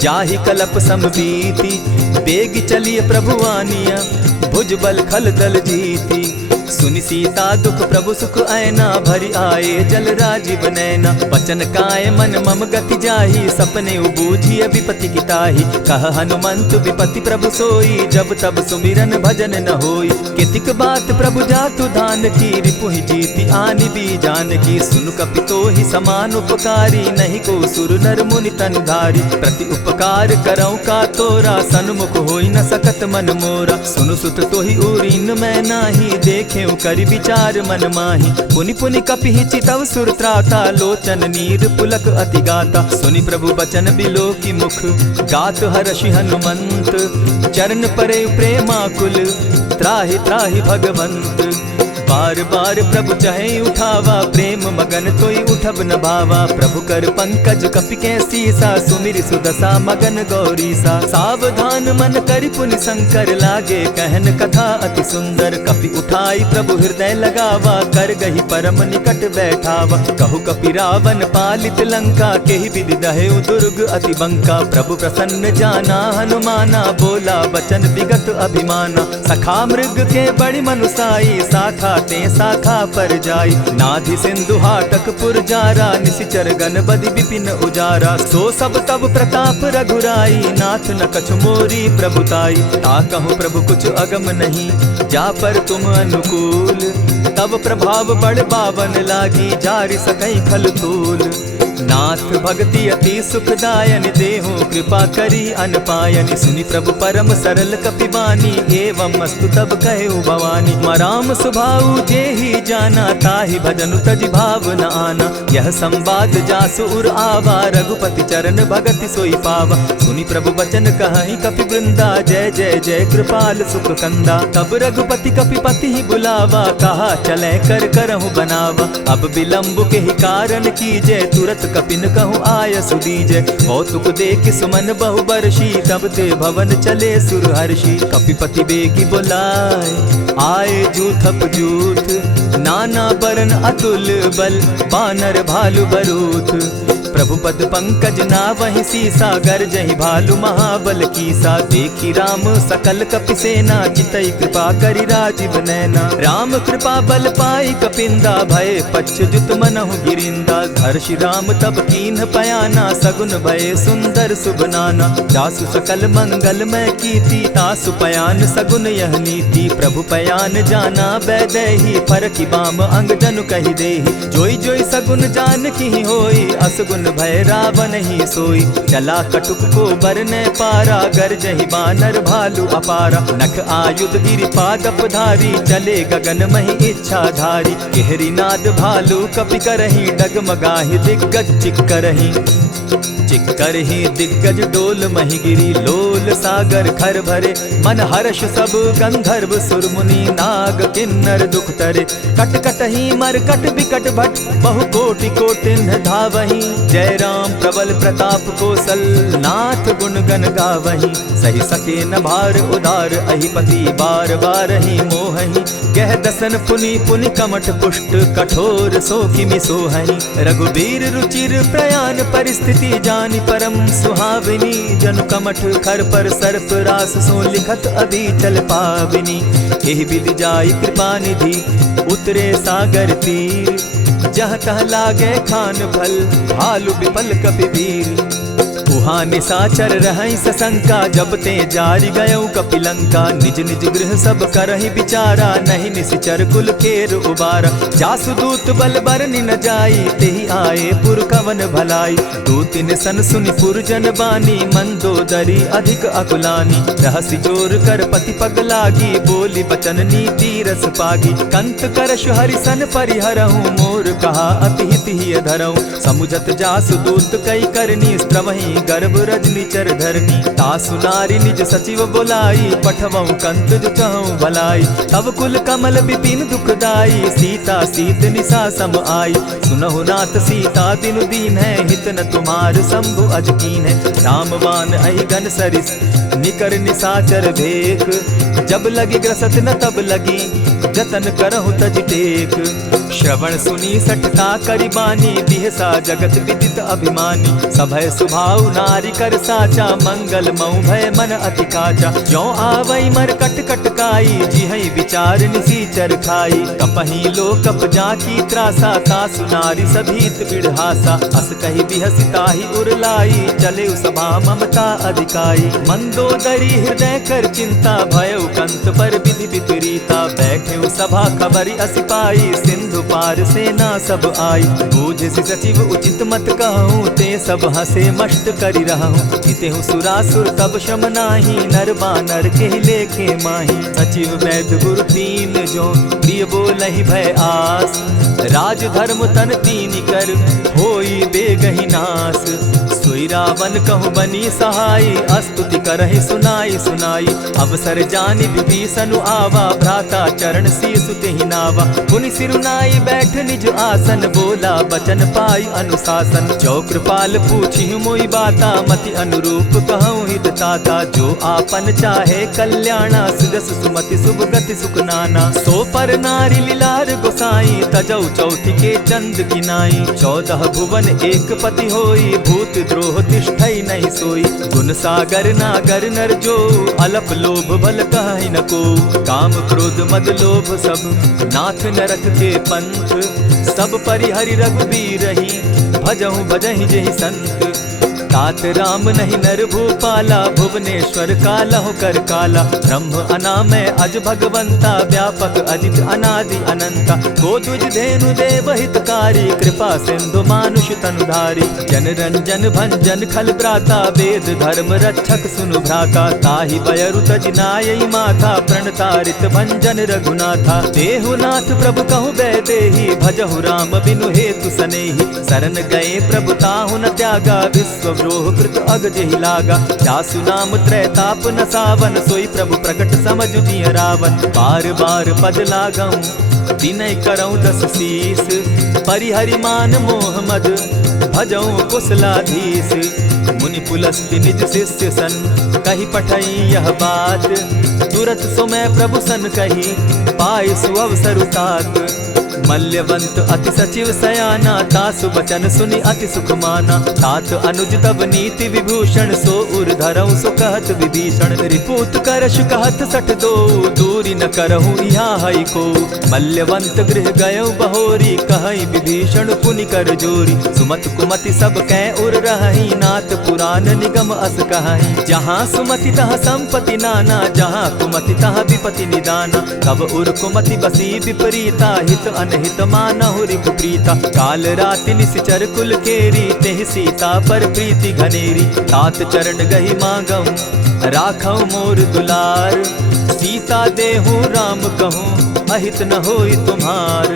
जाहि कलप समबीति। बेग चलिए प्रभु आनिया भुज बल खल दल जीती। सुनि सीता दुख प्रभु सुख ऐना भरी आए जल राजीव नैना। वचन काय मन मम गति जाहि सपने बूझिय विपति किताहि। कह हनुमंत विपति प्रभु सोई जब तब सुमिरन भजन न होई। कितिक बात प्रभु जातु धान की रिपुहि जीति आनि भी जान की। सुनु कपितो ही समान उपकारी नहीं को सुर नर मुनि तन धारी। प्रति उपकार करौ का तोरा सन्मुख होई न सकत मन मोरा। सुनु सुत तोहि उरीन मैं नाही देखे करि विचार मन माही। पुनि पुनि कपि चितव सुर त्राता लोचन नीर पुलक अति गाता। सुनि प्रभु बचन बिलो की मुख गात हर्षि हनुमंत। चरण परे प्रेमाकुल त्राहि त्राहि भगवंत। बार बार प्रभु चाहे उठावा प्रेम मगन तोई उठब न भावा। प्रभु कर पंकज कपि के सीसा सुमिर सुदशा मगन गौरीसा। सावधान मन करि पुनि शंकर लागे कहन कथा अति सुंदर। कपि उठाई प्रभु हृदय लगावा कर गही परम निकट बैठावा। कहु कपि रावण पालित लंका केहि विधि दहेउ दुर्ग अति बंका। प्रभु प्रसन्न जाना हनुमाना बोला बचन विगत अभिमाना। सखा मृग के बड़ी मनुसाई शाखा ते शाखा पर जाई। नाधि सिंधु हाटक पुर जारा निशिचर गण बदि विपिन उजारा। सो सब तब प्रताप रघुराई नाथ न कछु मोरी प्रभुताई। ता कहूँ प्रभु कुछ अगम नहीं जा पर तुम अनुकूल। तब प्रभाव बड़ बावन लागी जारि सकई खल तूल। नाथ भक्ति अति सुखदायन देहु कृपा करी अनपायन। सुनि प्रभु परम सरल कपिबानी एवं अस्तु तब कहे भवानी। मराम सुभाऊ जेहि जाना ताहि भजनु तजि भाव न आना। यह संवाद जासु उर आवा रघुपति चरण भगति सोई पावा। सुनि प्रभु बचन कहि कपि वृंदा जय जय जय कृपाल सुख कंदा। तब रघुपति कपिपति ही बुलावा कहा चले कर करहु बनावा। अब विलंब के ही कारण कीजय तुरत कपिन कहूँ आय सुदीजय। कौतुक देख सुमन बहु बरसी तब ते भवन चले सुर हर्षि। कपिपति बेगी बुलाए आए जूथप जूथ। नाना बरन अतुल बल बानर भालु बरूथ। प्रभु पद पंकज ना वही सीसा गर्जहि भालु महाबल कीसा। देखी राम सकल कपि सेना चितई कृपा करि राजीव नैना। राम कृपा बल पाई कपिंदा भय पच्युत मनहु गिरिंदा। हर्षि राम तब कीन्ह पयाना सगुन भय सुंदर शुभ नाना। जासु सकल मंगल में कीति तासु पयान सगुन यह नीति। प्रभु पयान जाना बैदेही फरकि बाम अंग जनु कहि देहि। जोई जोई सगुन जान की होई असगुन भय रावण ही सोई। चला कटुक को बरने पारा गरजहि बानर भालु अपारा। नख आयुध गिरिपादप धारी चले गगन महि इच्छा धारी। केहरी नाद भालु कपि करहि डगमगाहि दिग्गज चिक्करहि। चिक्करहि दिग्गज डोल महि गिरी लोल सागर खर भरे। मन हर्ष सब गंधर्व सुर मुनि नाग किन्नर दुख तरे। कट कटहि मरकट बिकट भट बहु कोटि कोटिन्ह धावहि। जय राम प्रबल प्रताप कौशल नाथ गुण गण गावहि। सही सके न भार उदार अहिपति बार बार ही मोहहि। कह दसन पुनि पुनि कमठ पुष्ट कठोर सो किमि सोहहि। रघुबीर रुचिर प्रयाण परिस्थिति जानि परम सुहाविनी। जनु कमठ खर पर सर्प रास सो लिखत अभी चल पाविनी। एहि विधि जाई कृपा निधि उतरे सागर तीर। जह तह लागे खान भल भालु विपल कपि वीर। उहाँ निशाचर रहई सशंका, जब ते जारी गयऊ कपिलंका। निज निज गृह सब करहि विचारा, नहीं निशिचर कुल केर उबारा। जासुदूत बल बरनि न जाई, तेहि आए पुर कवन भलाई। दू तिन सन सुनि पुरजन बानी, मंदोदरी अधिक अकुलानी। रहसि जोर कर पति पग लागी, बोली बचन नीति रस पागी। कंत करशु हरिसन परिहरहूँ, मोर कहा अति हित ही धरऊँ। समुझत जासुदूत कई करनी, स्त्रवहि गर्भ रजनी चर धरनी। तासु नारी निज सचिव बोलाई, पठवऊँ कंत जो चहूँ भलाई। तब कुल कमल विपिन दुखदाई, सीता सीत निशा सम आई। सुनहु नाथ सीता दिनु दीन है, हित न तुम्हार शंभु अजकीन है। रामवान अहि घन सरिस निकर निशाचर भेक, जब लगी ग्रसत न तब लगी जतन करहु तज टेक। श्रवण सुनी सठता करिबानी, बिहसा जगत विदित अभिमानी। सभय सुभाव नारी कर साचा, मंगल मऊ भय मन अति काचा। जो आवई मर कट कट काई, जिहई विचार निसीचर खाई। कपही लो कप जाकी त्रासा, तासु नारी सभीत बिढ़ासा। अस कही बिहसिताही उरलाई, चले सभा ममता अधिकाई। मंदोदरी हृदय कर चिंता, भयउ कंत पर विधि विपरीता। बैठे सभा खबरी असिपाई, सिंधु पार सेना सब आई। बूझसि सचिव उचित मत कहूँ, ते सब हसे मष्ट करि रहूँ। इतेहु सुरासुर तब श्रम नाही, नर बानर के लेखे माही। सचिव वैद्य गुरु तीन जो, प्रिय बोलहि भय आस। राज धर्म तन तीन कर, होई बेगहि नास। सोई रावण कहु बनी सहाई, अस्तुति करहि सुनाई सुनाई। अवसर जानि विभीषण आवा, भ्राता चरण शीसु तेहि नावा। पुनि सिरुनाई बैठ निज आसन, बोला बचन पाई अनुशासन। जो कृपाल पूछि मोई बाता, मति अनुरूप कहूँ हित ताता। जो आपन चाहे कल्याणा, सुजस सुमति शुभ गति सुख नाना। सो पर नारी लीलार गोसाई, तजौ चौथि के चंद किनाई। 14 भुवन एक पति होई, भूत द्रोह तिष्ठई नहीं सोई। गुण सागर नागर नर जो, अलप लोभ बल कहि न को। काम क्रोध मद लोभ सब, नाथ नरक के पंथ। सब परिहरि रघुबीरहि, भजहु भजहि जेहि संत। तात राम नहीं नर भूपाला, भुवनेश्वर कालहु कर काला। ब्रह्म अनामय अज भगवंता, व्यापक अजित अनादि अनंता। को द्विज धेनु देव हितकारी, कृपा सिंधु मानुष तनुधारी। जन रंजन भंजन खल भ्राता, वेद धर्म रक्षक सुनु भ्राता। ताहि बयरु तज नायई माथा, प्रणतारित भंजन रघुनाथा। देहुनाथ प्रभु कहु बैदेही, भजहु राम बिनु हेतु सनेही। शरण गए प्रभु ताहु न त्यागा, विश्व द्रोह कृत अग जेहि लागा। जासु नाम त्रैताप न सावन, सोई प्रभु प्रकट समझ जिय रावण। बार बार पद लागऊं, विनय करऊं 10 शीस। परिहरि मान मोह मद, भजऊं कुशलाधीश। मुनि पुलस्ति निज शिष्य सन, कही पठई यह बात। तुरत सुमय प्रभु सन कही, पाय सुअवसर तात। मल्यवंत अति सचिव सयाना, तासु बचन सुनि अति सुख माना। तात अनुज तब नीति विभूषण, सो उर धरऊं सो कहत विभीषण। रिपुत करश कहत सठ दो, दूरी न करहूँ यहाँ हई को। मल्यवंत गृह गयऊ बहोरी, कहई विभीषण पुनि कर जोरी। सुमत कुमति सब कै उर रहई, नाथ पुराण निगम अस कहई। जहाँ सुमति तहाँ संपत्ति नाना, जहाँ कुमति तहाँ विपति निदाना। तब उर कुमति बसी विपरीता, हित अनहित मानहु रिपु प्रीता। काल राति निशिचर कुल केरी, तेहि सीता पर प्रीति घनेरी। तात चरण गहि मांगऊं, राखऊं मोर दुलार। सीता देहूँ राम कहूँ, अहित न होई तुम्हार।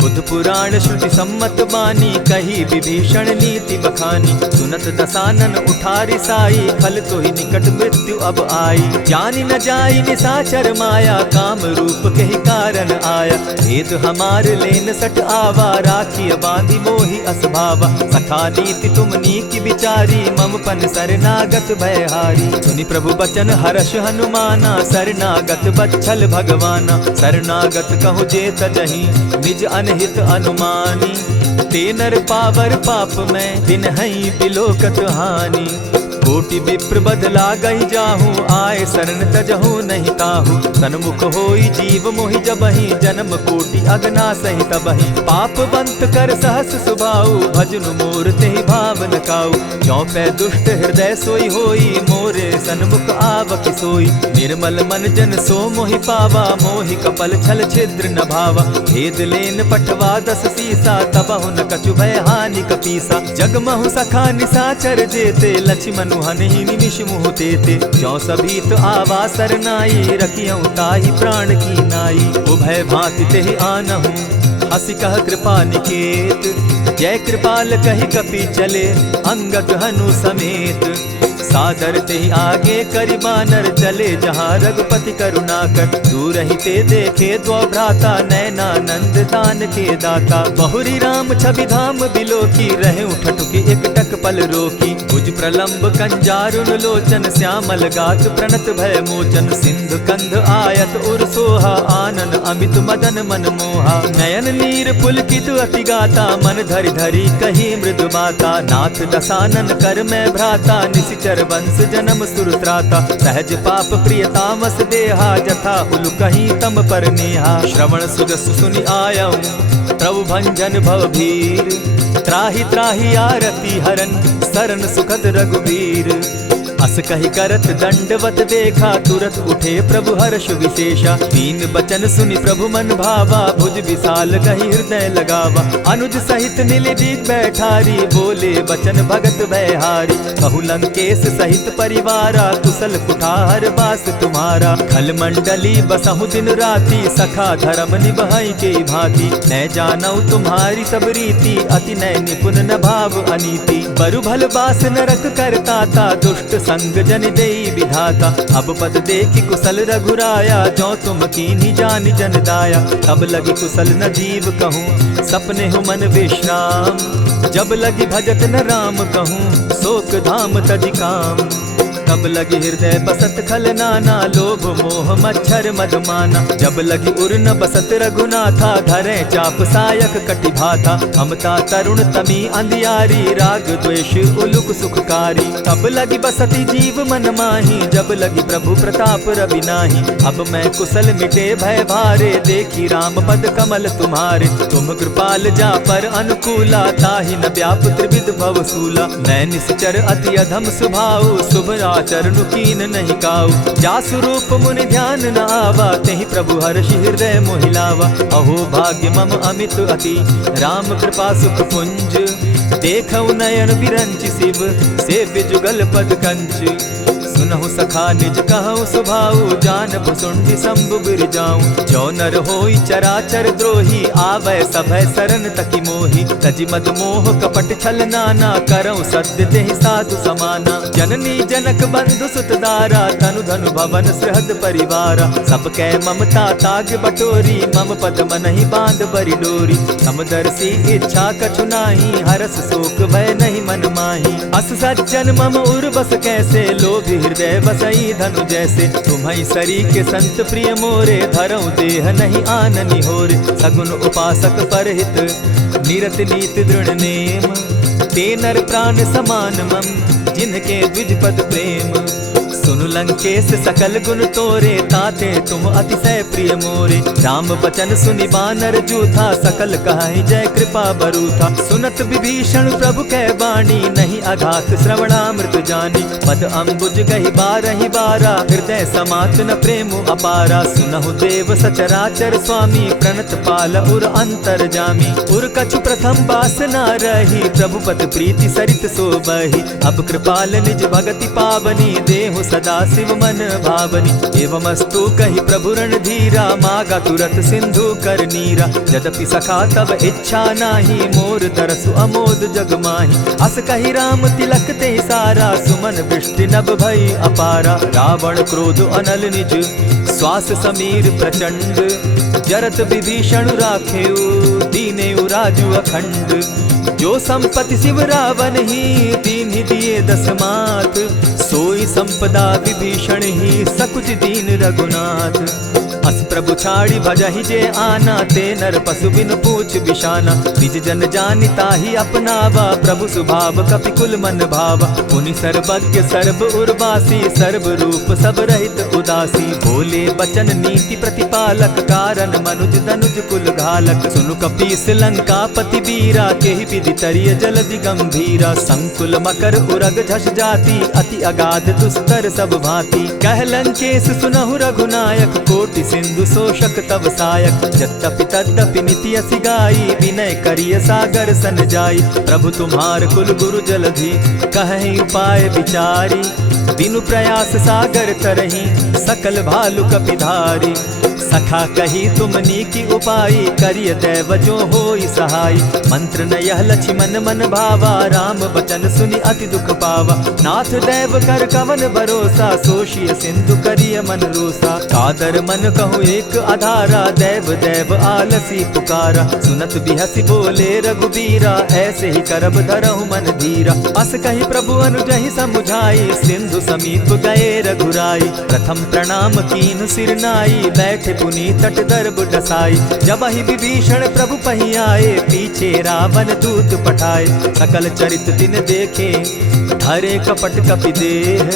बुध पुराण श्रुति सम्मत बानी, कही विभीषण नीति बखानी। सुनत दसानन उठारी साई, खल तो ही निकट मृत्यु अब आई। जानी न जाई निशाचर माया, काम रूप के ही कारण आया। भेद हमार लेन सट आवा, राखी बांधी मोहि असभावा। सखा नीति तुम नीति विचारी, मम पन शरणागत भयहारी। सुनि प्रभु बचन हर्ष हनुमाना, शरणागत बच्छल भगवाना। शरणागत कहु जे तजहि, निज अनहित अनुमानी। ते नर पावर पाप में, दिन हई बिलोकत हानि। कोटि विप्र बदला गई जाहूँ, आए शरण तजहू नहीं ताहू। सन्मुख होई जीव मोहि जबहि, जन्म कोटि अगना सही तबहि। पाप बंत कर सहस सुभाऊ, भजनु मोर तेहि भावन काऊ। चौपै दुष्ट हृदय सोई होई, मोरे सन्मुख आवक सोई। निर्मल मन जन सो मोहि पावा, मोहि कपल छल छिद्र न भावा। भेद लेन पठवा दस सीसा, तबहु न कछु भय हानि कपीसा। जगमहु सखा निसाचर जेते, लक्ष्मनु हनहि निमिष मुहु तेते। जो सभीत आवा सरनाई, रखियौ ताहि प्राण की नाई। उभय भांति तेहि आनहु, हसी कह कृपा निकेत। जय कृपाल कहि कपि चले, अंगद हनु समेत। सादर तेहि आगे करि बानर, चले जहाँ रघुपति करुणाकर। दूर ही ते देखे द्वौ भ्राता, नयनानंद दान के दाता। बहुरी राम छवि धाम बिलोकी, रहे ठठुकी एकटक पल रोकी। भुज प्रलंब कंजारुन लोचन, श्यामल गात प्रणत भय मोचन। सिंधु कंध आयत उर सोहा, आनन अमित मदन मन मोहा। नयन नीर पुलकित अति गाता, मन धरि धरि कही मृदु बाता। नाथ दसानन कर मैं भ्राता, निशिचर वंश जन्म सुरत्राता। सहज पाप प्रियतामस देहा, जथा उलु कहीं तम पर नेहा। श्रवण सुजस सुनि आयऊ, प्रभु भंजन भव भीर। त्राहि त्राहि आरती हरन, सरन सुखद रघुबीर। अस कहि करत दंडवत देखा, तुरत उठे प्रभु हर्ष विशेषा। तीन बचन सुनि प्रभु मन भावा, भुज विशाल कहि हृदय लगावा। अनुज सहित नीलदीप बैठारी, बोले बचन भगत भयहारी। कहु लंकेश सहित परिवारा, कुशल कुठार बास तुम्हारा। खल मंडली बसहु दिन राति, सखा धर्म निभाई के भांति। न जानऊ तुम्हारी सब रीति, अति नय निपुण न भाव अनीति। बरु भल बास नरक करताता, दुष्ट संग जन देई विधाता। अब पद देखि कुशल रघुराया, जो तुम कीन्ही जानि जन दाया। तब लगी कुशल न जीव कहूँ, सपने हो मन विश्राम। जब लगी भजत न राम कहूँ, शोक धाम तजि काम। तब लगी हृदय बसत खल नाना, लोभ मोह मच्छर मदमाना। जब लगी उर न बसत रघुनाथा, धरे चाप सायक कटि भाथा। ममता तरुण तमी अंधियारी, राग द्वेष उलुक सुखकारी। तब लगी बसती जीव मन माही, जब लगी प्रभु प्रताप रवि नाही। अब मैं कुशल मिटे भय भारे, देखी राम पद कमल तुम्हारे। तुम कृपाल जा पर अनुकूला, ताहि न व्याप त्रिविध भवसूला। मैं निश्चर अति अधम स्वभाव, शुभ चरण कीन नहीं काऊ। जासु रूप मुनि ध्यान न आवा, तेहि प्रभु हर्षि हृदय मोहिलावा। अहो भाग्य मम अमित अति, राम कृपा सुख पुंज। देखऊ नयन विरंचि शिव, सेव्य जुगल पद कंच। सुनहु सखा निज कहूँ सुभाऊ, जानब सुंडि शंभु गिर जाऊं। जो नर होई चराचर द्रोही, आवे सभय शरण तकी मोही। तजि मद मोह कपट छल नाना, करऊँ सत्य तेहि साधु समाना। जननी जनक बंधु सुत दारा, तनु धनु भवन सृहद परिवारा। सब कै ममता ताग बटोरी, मम पद मनहि बांध बरि डोरी। समदर्शी इच्छा कछु नाही, हरस शोक भय नहीं मन माही। अस सज्जन मम उर बस कैसे, लोभी हृदय बसई धनु जैसे। तुम्हि सरी के संत प्रिय मोरे, धरऊं देह नहीं आननि होरे। सगुन उपासक परहित, निरत नीति दृढ़ नेम। ते नर प्राण समान मम, जिनके द्विज पद प्रेम। सुनु लंकेश सकल गुण तोरे, ताते तुम अतिशय प्रिय मोरे। राम बचन सुनि बानर जूथा, सकल कहाई जय कृपा बरूथा। सुनत विभीषण प्रभु कै बाणी, नहीं अघात श्रवणामृत जानी। पद अम्बुज गहि बारहि बारा, हृदय समात न प्रेम अपारा। सुनहु देव सचराचर स्वामी, प्रणत पाल उर अंतर जामी। उर कछु प्रथम बास न रही, प्रभु पद प्रीति सरित सोबहि। अब कृपाल निज भगति पावनी, देहु सदा शिव मन भावनी। एवमस्तु कहि प्रभु रणधीरा, मागा तुरत सिंधु कर नीरा। यद्यपि सखा तब इच्छा नाही, मोर तरसु अमोद जग माही। अस कहि राम तिलक ते सारा, सुमन वृष्टि नभ भई अपारा। रावण क्रोध अनल निज, श्वास समीर प्रचंड। जरत विभीषण राखेउ, दीनेउ राजु अखंड। जो संपत्ति शिव रावण ही, दीन्हि दिए दस मात। सोई संपदा विभीषण ही, सकुच दीन रघुनाथ। अस प्रभु छाड़ी भजहि जे आना, ते नर पशु बिन पूछ बिशाना। निज जन जानि ताहि अपनावा, प्रभु स्वभाव कपि कुल मन भावा। पुनि सर्वज्ञ सर्व उर्वासी, सर्व रूप सब रहित उदासी। बोले बचन नीति प्रतिपालक, कारण मनुज दनुज कुल घालक। सुनु कपीस लंकापति वीरा, केहि विधि तरिय जलधि गंभीरा। संकुल मकर उरग झष जाति, अति अगाध दुस्तर सब भांति। कह लंकेश सुनहु रघुनायक, कोटि सिंधु शोषक तव सायक। यद्यपि तद्यपि निति असि गाई, विनय करिय सागर सन जाई। प्रभु तुम्हार कुल गुरु जलधि, कहहि उपाय विचारी। दिनु प्रयास सागर तरहि, सकल भालु कपिधारी। सखा कही तुमनी की उपाई, करिय दैव जो होई सहाय। मंत्र न यह लक्ष्मण मन भावा, राम बचन सुनि अति दुख पावा। नाथ दैव कर कवन भरोसा, सोषिय सिंधु करिय मन रोसा। कादर मन कहूँ एक आधारा, दैव दैव आलसी पुकारा। सुनत बिहसी बोले रघुबीरा, ऐसे ही करब धरहु मन धीरा। अस कही प्रभु अनुजहि समुझाई, सिंधु समीप गए रघुराई। प्रथम प्रणाम कीन सिर नाई, बैठे पुनि तट दर्ब डसाई। जब ही विभीषण प्रभु पही आए, पीछे रावण दूत पठाए। सकल चरित दिन देखे, धरे कपट कपि देह।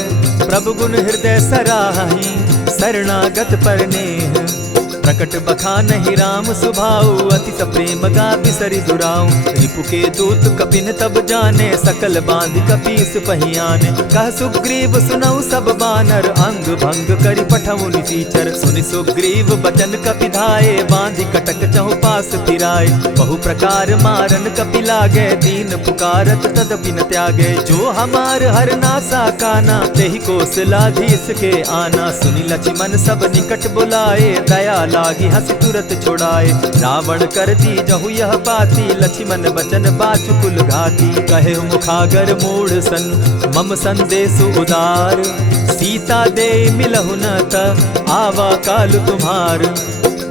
प्रभु गुण हृदय सराहि, शरणागत पर नेह। प्रकट बखानहि राम सुभाऊ, अति प्रेम गा बिसरि दुराऊ। रिपु के दूत कपिन तब जाने, सकल बांधि कपीस पहियाने। कह सुग्रीव सुनऊ सब बानर, अंग भंग करि पठऊ निसीचर। सुनि सुग्रीव बचन कपि धाये, बांधि कटक चहु पास फिराए। बहु प्रकार मारन कपि लागे, दीन पुकारत तदपि न त्यागे। जो हमार हर नासा काना, तेहि कौशलाधीश के आना। सुनि लक्ष्मण सब निकट बुलाए, दया लागी हंस तुरत छुड़ाए। रावण कर दी जहु यह बाती, लक्ष्मण बचन बाचु कुल घाती। कहे मुखागर मूढ़ सन, मम संदेश उदार। सीता दे मिलहु न त, आवा काल तुम्हार।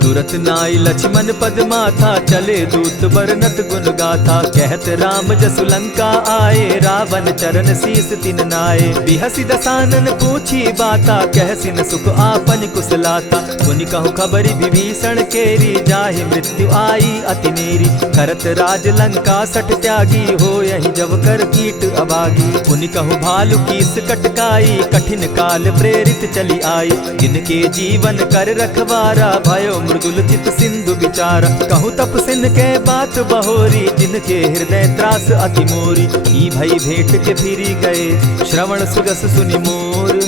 तुरत नाई लक्ष्मण पद माथा, चले दूत बरनत गुण गाथा। कहत राम जसु लंका आए, रावण चरण शीस तिन नाए। बिहसी दसानन पूछी बाता, कहसिन सुख आपन कुशलाता। सुनि कहु खबरि विभीषण केरी, जाहि मृत्यु आई अति नेरी। करत राज लंका सठ त्यागी, हो यही जब कर कीट अभागी। पुनि कहु भालु कीस कटकाई, कठिन काल प्रेरित चली आई। जिनके जीवन कर रखवारा, भयो मृदुल चित सिंधु विचारा। कहु तप सिन के बात बहोरी, जिनके हृदय त्रास अति मोरी। ई भई भेंट के फिरी गए, श्रवण सुगस सुनि मोर।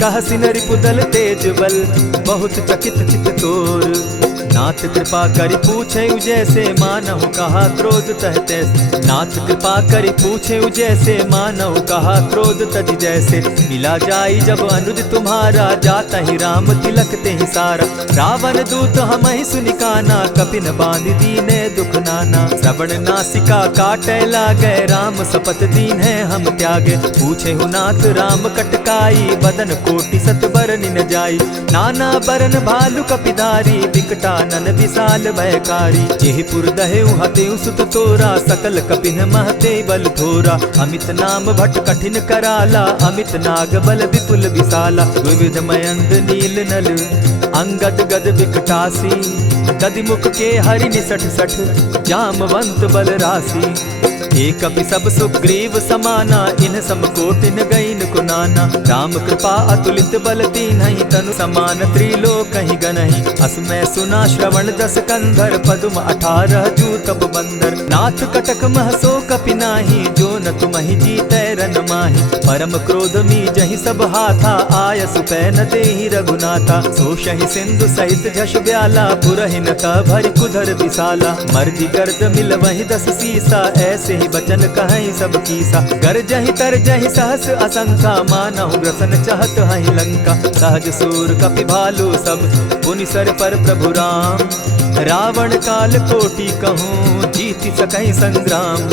कह सिन रिपुदल तेज बल, बहुत चकित चित तोर। नाथ कृपा करि पूछे जैसे, मानहु कहा क्रोध तह तैसे। नाथ कृपा करि पूछे जैसे, मानहु कहा क्रोध तज जैसे। मिला जाई जब अनुज तुम्हारा, जाता ही राम तिलक ते ही सारा। रावण दूत हमहि सुनि काना, कपिन बांधि दीने दुख नाना। श्रवण नासिका काटे लागे, राम सपत दीन है हम त्यागे। पूछे नाथ राम कटकाई, बदन कोटि सत बरनि न जाई। नाना बरन भालु कपिधारी, विकटा नन विशाल भयकारी। जेहि पुर दहेउ हतेउ सुत तोरा, सकल कपिन महते बल थोरा। अमित नाम भट कठिन कराला, अमित नाग बल विपुल विशाला। विविध मयंद नील नल, अंगद गद विकटासी। गदि मुख के हरि निसठ सठ, जामवंत बल राशि। एक कपि सब सुग्रीव समाना, इन सम कोटिन गईन कुनाना। राम कृपा अतुलित बल दीन्हि, तनु समान त्रिलोकहि गनहि। असमय सुना श्रवण दस कंधर, पदुम 18 जूतब बंदर। नाथ कटक महसो कपि नाही, जो न तुमहि जीतै रन माहि। परम क्रोध मी जहि सब हाथा, आयसु पै न देहि रघुनाथा। सोषहि सिंधु सहित झष ब्याला, पुरहिन त भरि कुधर विशाला। मर्दि गर्द मिल वहि 10 सीसा, ऐसे ही बचन कहीं सब कीसा। गरजहि तरजहि सहस असंखा, मानहु ग्रसन चहत हहि लंका। सहज सूर कपि भालु सब, पुनि सर पर प्रभु राम। रावण काल कोटि कहूँ, जीति सकहि संग्राम।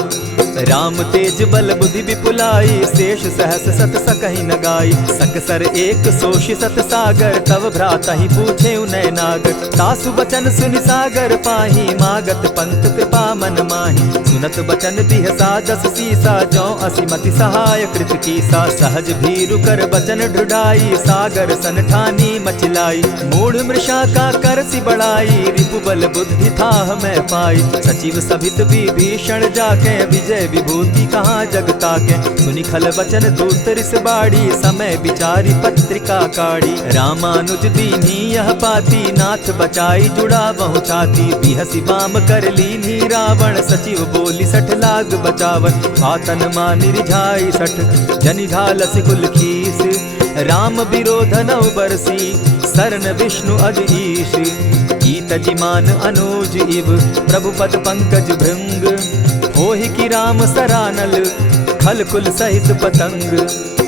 राम तेज बल बुद्धि विपुलाई, शेष सहस सत सकहि न गाई। सकसर एक सोषि सत सागर, तव भ्राता ही पूछे उनय नागर। तासु बचन सुनि सागर पाही, मागत पंत कृपा मन माही। सुनत बचन बिहसा दस सीसा, जौ असिमति सहाय कृत कीसा। सहज भीरु कर बचन ढुढ़ाई, सागर सन ठानी मचिलाई। मूढ़ मृषा का करसि बढ़ाई, रिपु बल बुद्धि थाह मैं पाई। सचिव सभित विभीषण जाके, विजय विभूति कहाँ जग ताके। सुनि खल बचन दूत रिस बाड़ी, समय विचारी पत्रिका काढ़ी। रामानुज दीन्ही यह पाती, नाथ बचाई जुड़ा बहु छाती। बिहसी बाम कर लीन्ही रावण, सचिव बोली सठ लाग बचावन। आतन मानि रिझाई सठ, जनि ढालसि कुल खीस। राम विरोध नौ बरसी, शरण विष्णु अज ईश। कीत जिमान अनुज इव, प्रभु पद पंकज भृंग। होहि की राम सरानल, खल कुल सहित पतंग।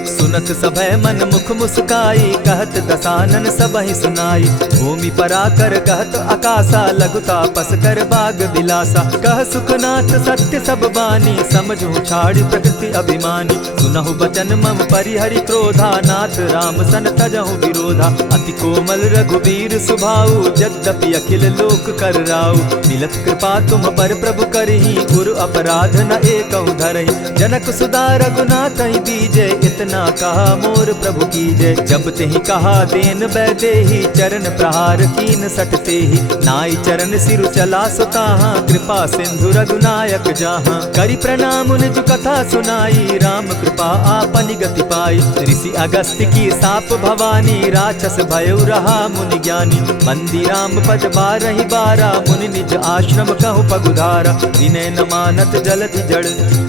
सुनत सभय मन मुख मुस्काई, कहत दसानन सबहि सुनाई। भूमि पराकर कहत आकाशा, लघुता पस कर बाग बिलासा। कह सुखनाथ सत्य सब बानी, समझू छाड़ी प्रकृति अभिमानी। सुनहु बचन मम परिहरि क्रोधा, नाथ राम सन तजहु विरोधा। अति कोमल रघुबीर सुभाऊ, यद्यपि अखिल लोक कर राऊ। मिलत कृपा तुम पर प्रभु करही, गुरु अपराध न एकहु धरहि। जनक सुदा रघुनाथ ही दीजे, इतना कहा मोर प्रभु की जय। जब तेहि कहा देन बैदेही, चरण प्रहार कीन सटते ही। नाई चरण सिरु चला सुताहा, कृपा सिंधु रघुनायक जाहा। करि प्रणाम निज कथा सुनाई, राम कृपा आपनि गति पाई। ऋषि अगस्त्य की साप भवानी, राक्षस भयउ रहा मुनि ज्ञानी। बंदी राम पद बारहि बारा, मुनि निज आश्रम कहु पगुधारा। विनय न मानत जलधि जड़,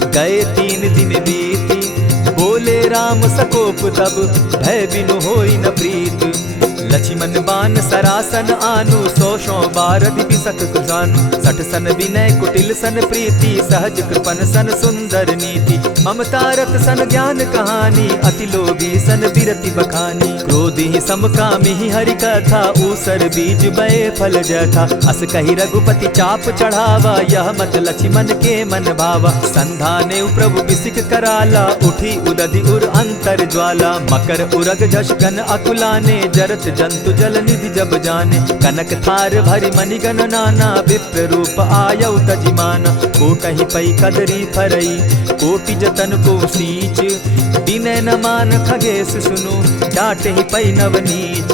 गए 3 दिन बीती। बोले राम सकोप तब, भय बिनु होई न प्रीत। लक्ष्मण बान सरासन आनु, 100 बारदि बिसक कुजानु। 60 सन विनय कुटिल सन प्रीति, सहज कृपन सन सुंदर नीति। ममता रत सन ज्ञान कहानी, अति लोभी सन बिरति बखानी। क्रोधि समकामी हरि कथा, ऊसर बीज बये फल जथा। अस कहि रघुपति चाप चढ़ावा, यह मत लक्ष्मण के मन भावा। संधाने प्रभु बिसिक कराला, उठी उदधि उर अंतर ज्वाला। मकर उरग झष गन अकुलाने, जरत जंतु जल निधि जब जाने। कनक थार भरि मणिगण नाना, विप्र रूप आयौ तजिमाना। कोटहि पै कदरी फरई, कोटि जतन को सींच। विनय न मान खगेश सुनु, डांटहि पै नवनीच।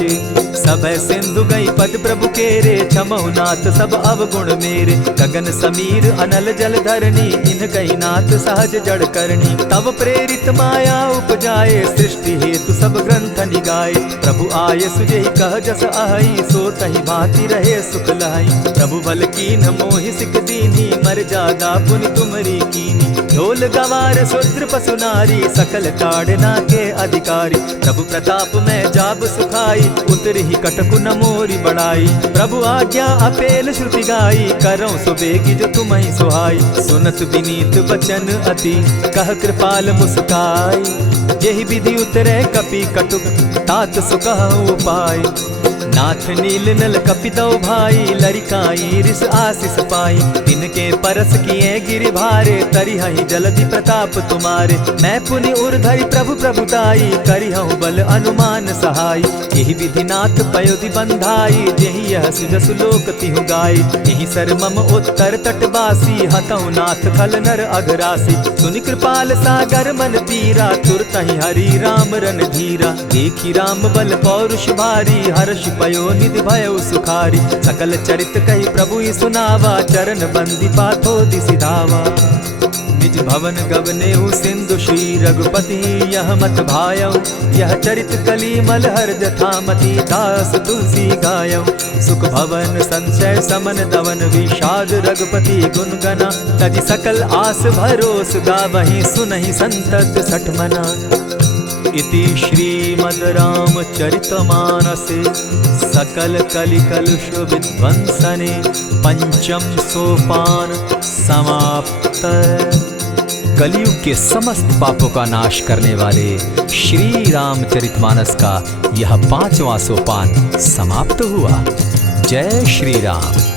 सभय सिंधु गई पद प्रभु केरे, क्षमहु नाथ सब अवगुण मेरे। गगन समीर अनल जल धरणी, इन कही नाथ सहज जड़ करणी। तब प्रेरित माया उपजाए, सृष्टि हेतु सब ग्रंथ निगाए। प्रभु आये सुजेहि कह जस अहई, सो तहि भांति रहे सुख लहई। प्रभु बल कीन्ह मोहि सिख दीन्ही, मर्यादा पुनि तुमरी कीन्ही। ढोल गवार शूद्र पशु नारी, सकल ताड़ना के अधिकारी। प्रभु प्रताप में जाब सुखाई, उतरहि कटकु न मोरी बड़ाई। प्रभु आज्ञा अपेल श्रुति गाई, करौं सुबेगी जो तुम्हि सुहाई। सुनत विनीत बचन अति, कह कृपाल मुस्काई। जेहि विधि उतरे कपि कटुक, तात सुकहु उपाय। नाथ नील नल कपितौ भाई, लरिकाई रिस आशीष पाई। तिनके परस किए गिरि भारे, तरिहहि जलधि प्रताप तुम्हारे। मैं पुनि उर्धरि प्रभु प्रभुताई, करिहु बल अनुमान सहाय। एहि विधि नाथ पयोधि बंधाई, जेहि यह सुजसु लोक तिहु गाई। एहि सर मम उत्तर तटवासी, हतहु नाथ खल नर अघरासी। सुनि कृपाल सागर मन पीरा, तुरतहि हरि राम रन धीरा। देखी राम बल पौरुष भारी, हर्ष पयो निधि भयउ सुखारी। सकल चरित कहि प्रभु ही सुनावा, चरण बंदी पाथो दिसि धावा। निज भवन गवनेहु सिंधु श्री रघुपति, यह मत भायौ। यह चरित कली मलहर जथामति, दास तुलसी गायौ। सुख भवन संशय समन दवन, विषाद रघुपति गुण गना। तजि सकल आस भरोस, गावहि सुनहि संतत सठ मना। इति श्रीमद् रामचरितमानसे, सकल कलि कलुष विध्वंसने। पंचम सोपान समाप्त। कलयुग के समस्त पापों का नाश करने वाले श्री रामचरितमानस का यह 5वां सोपान समाप्त हुआ। जय श्री राम।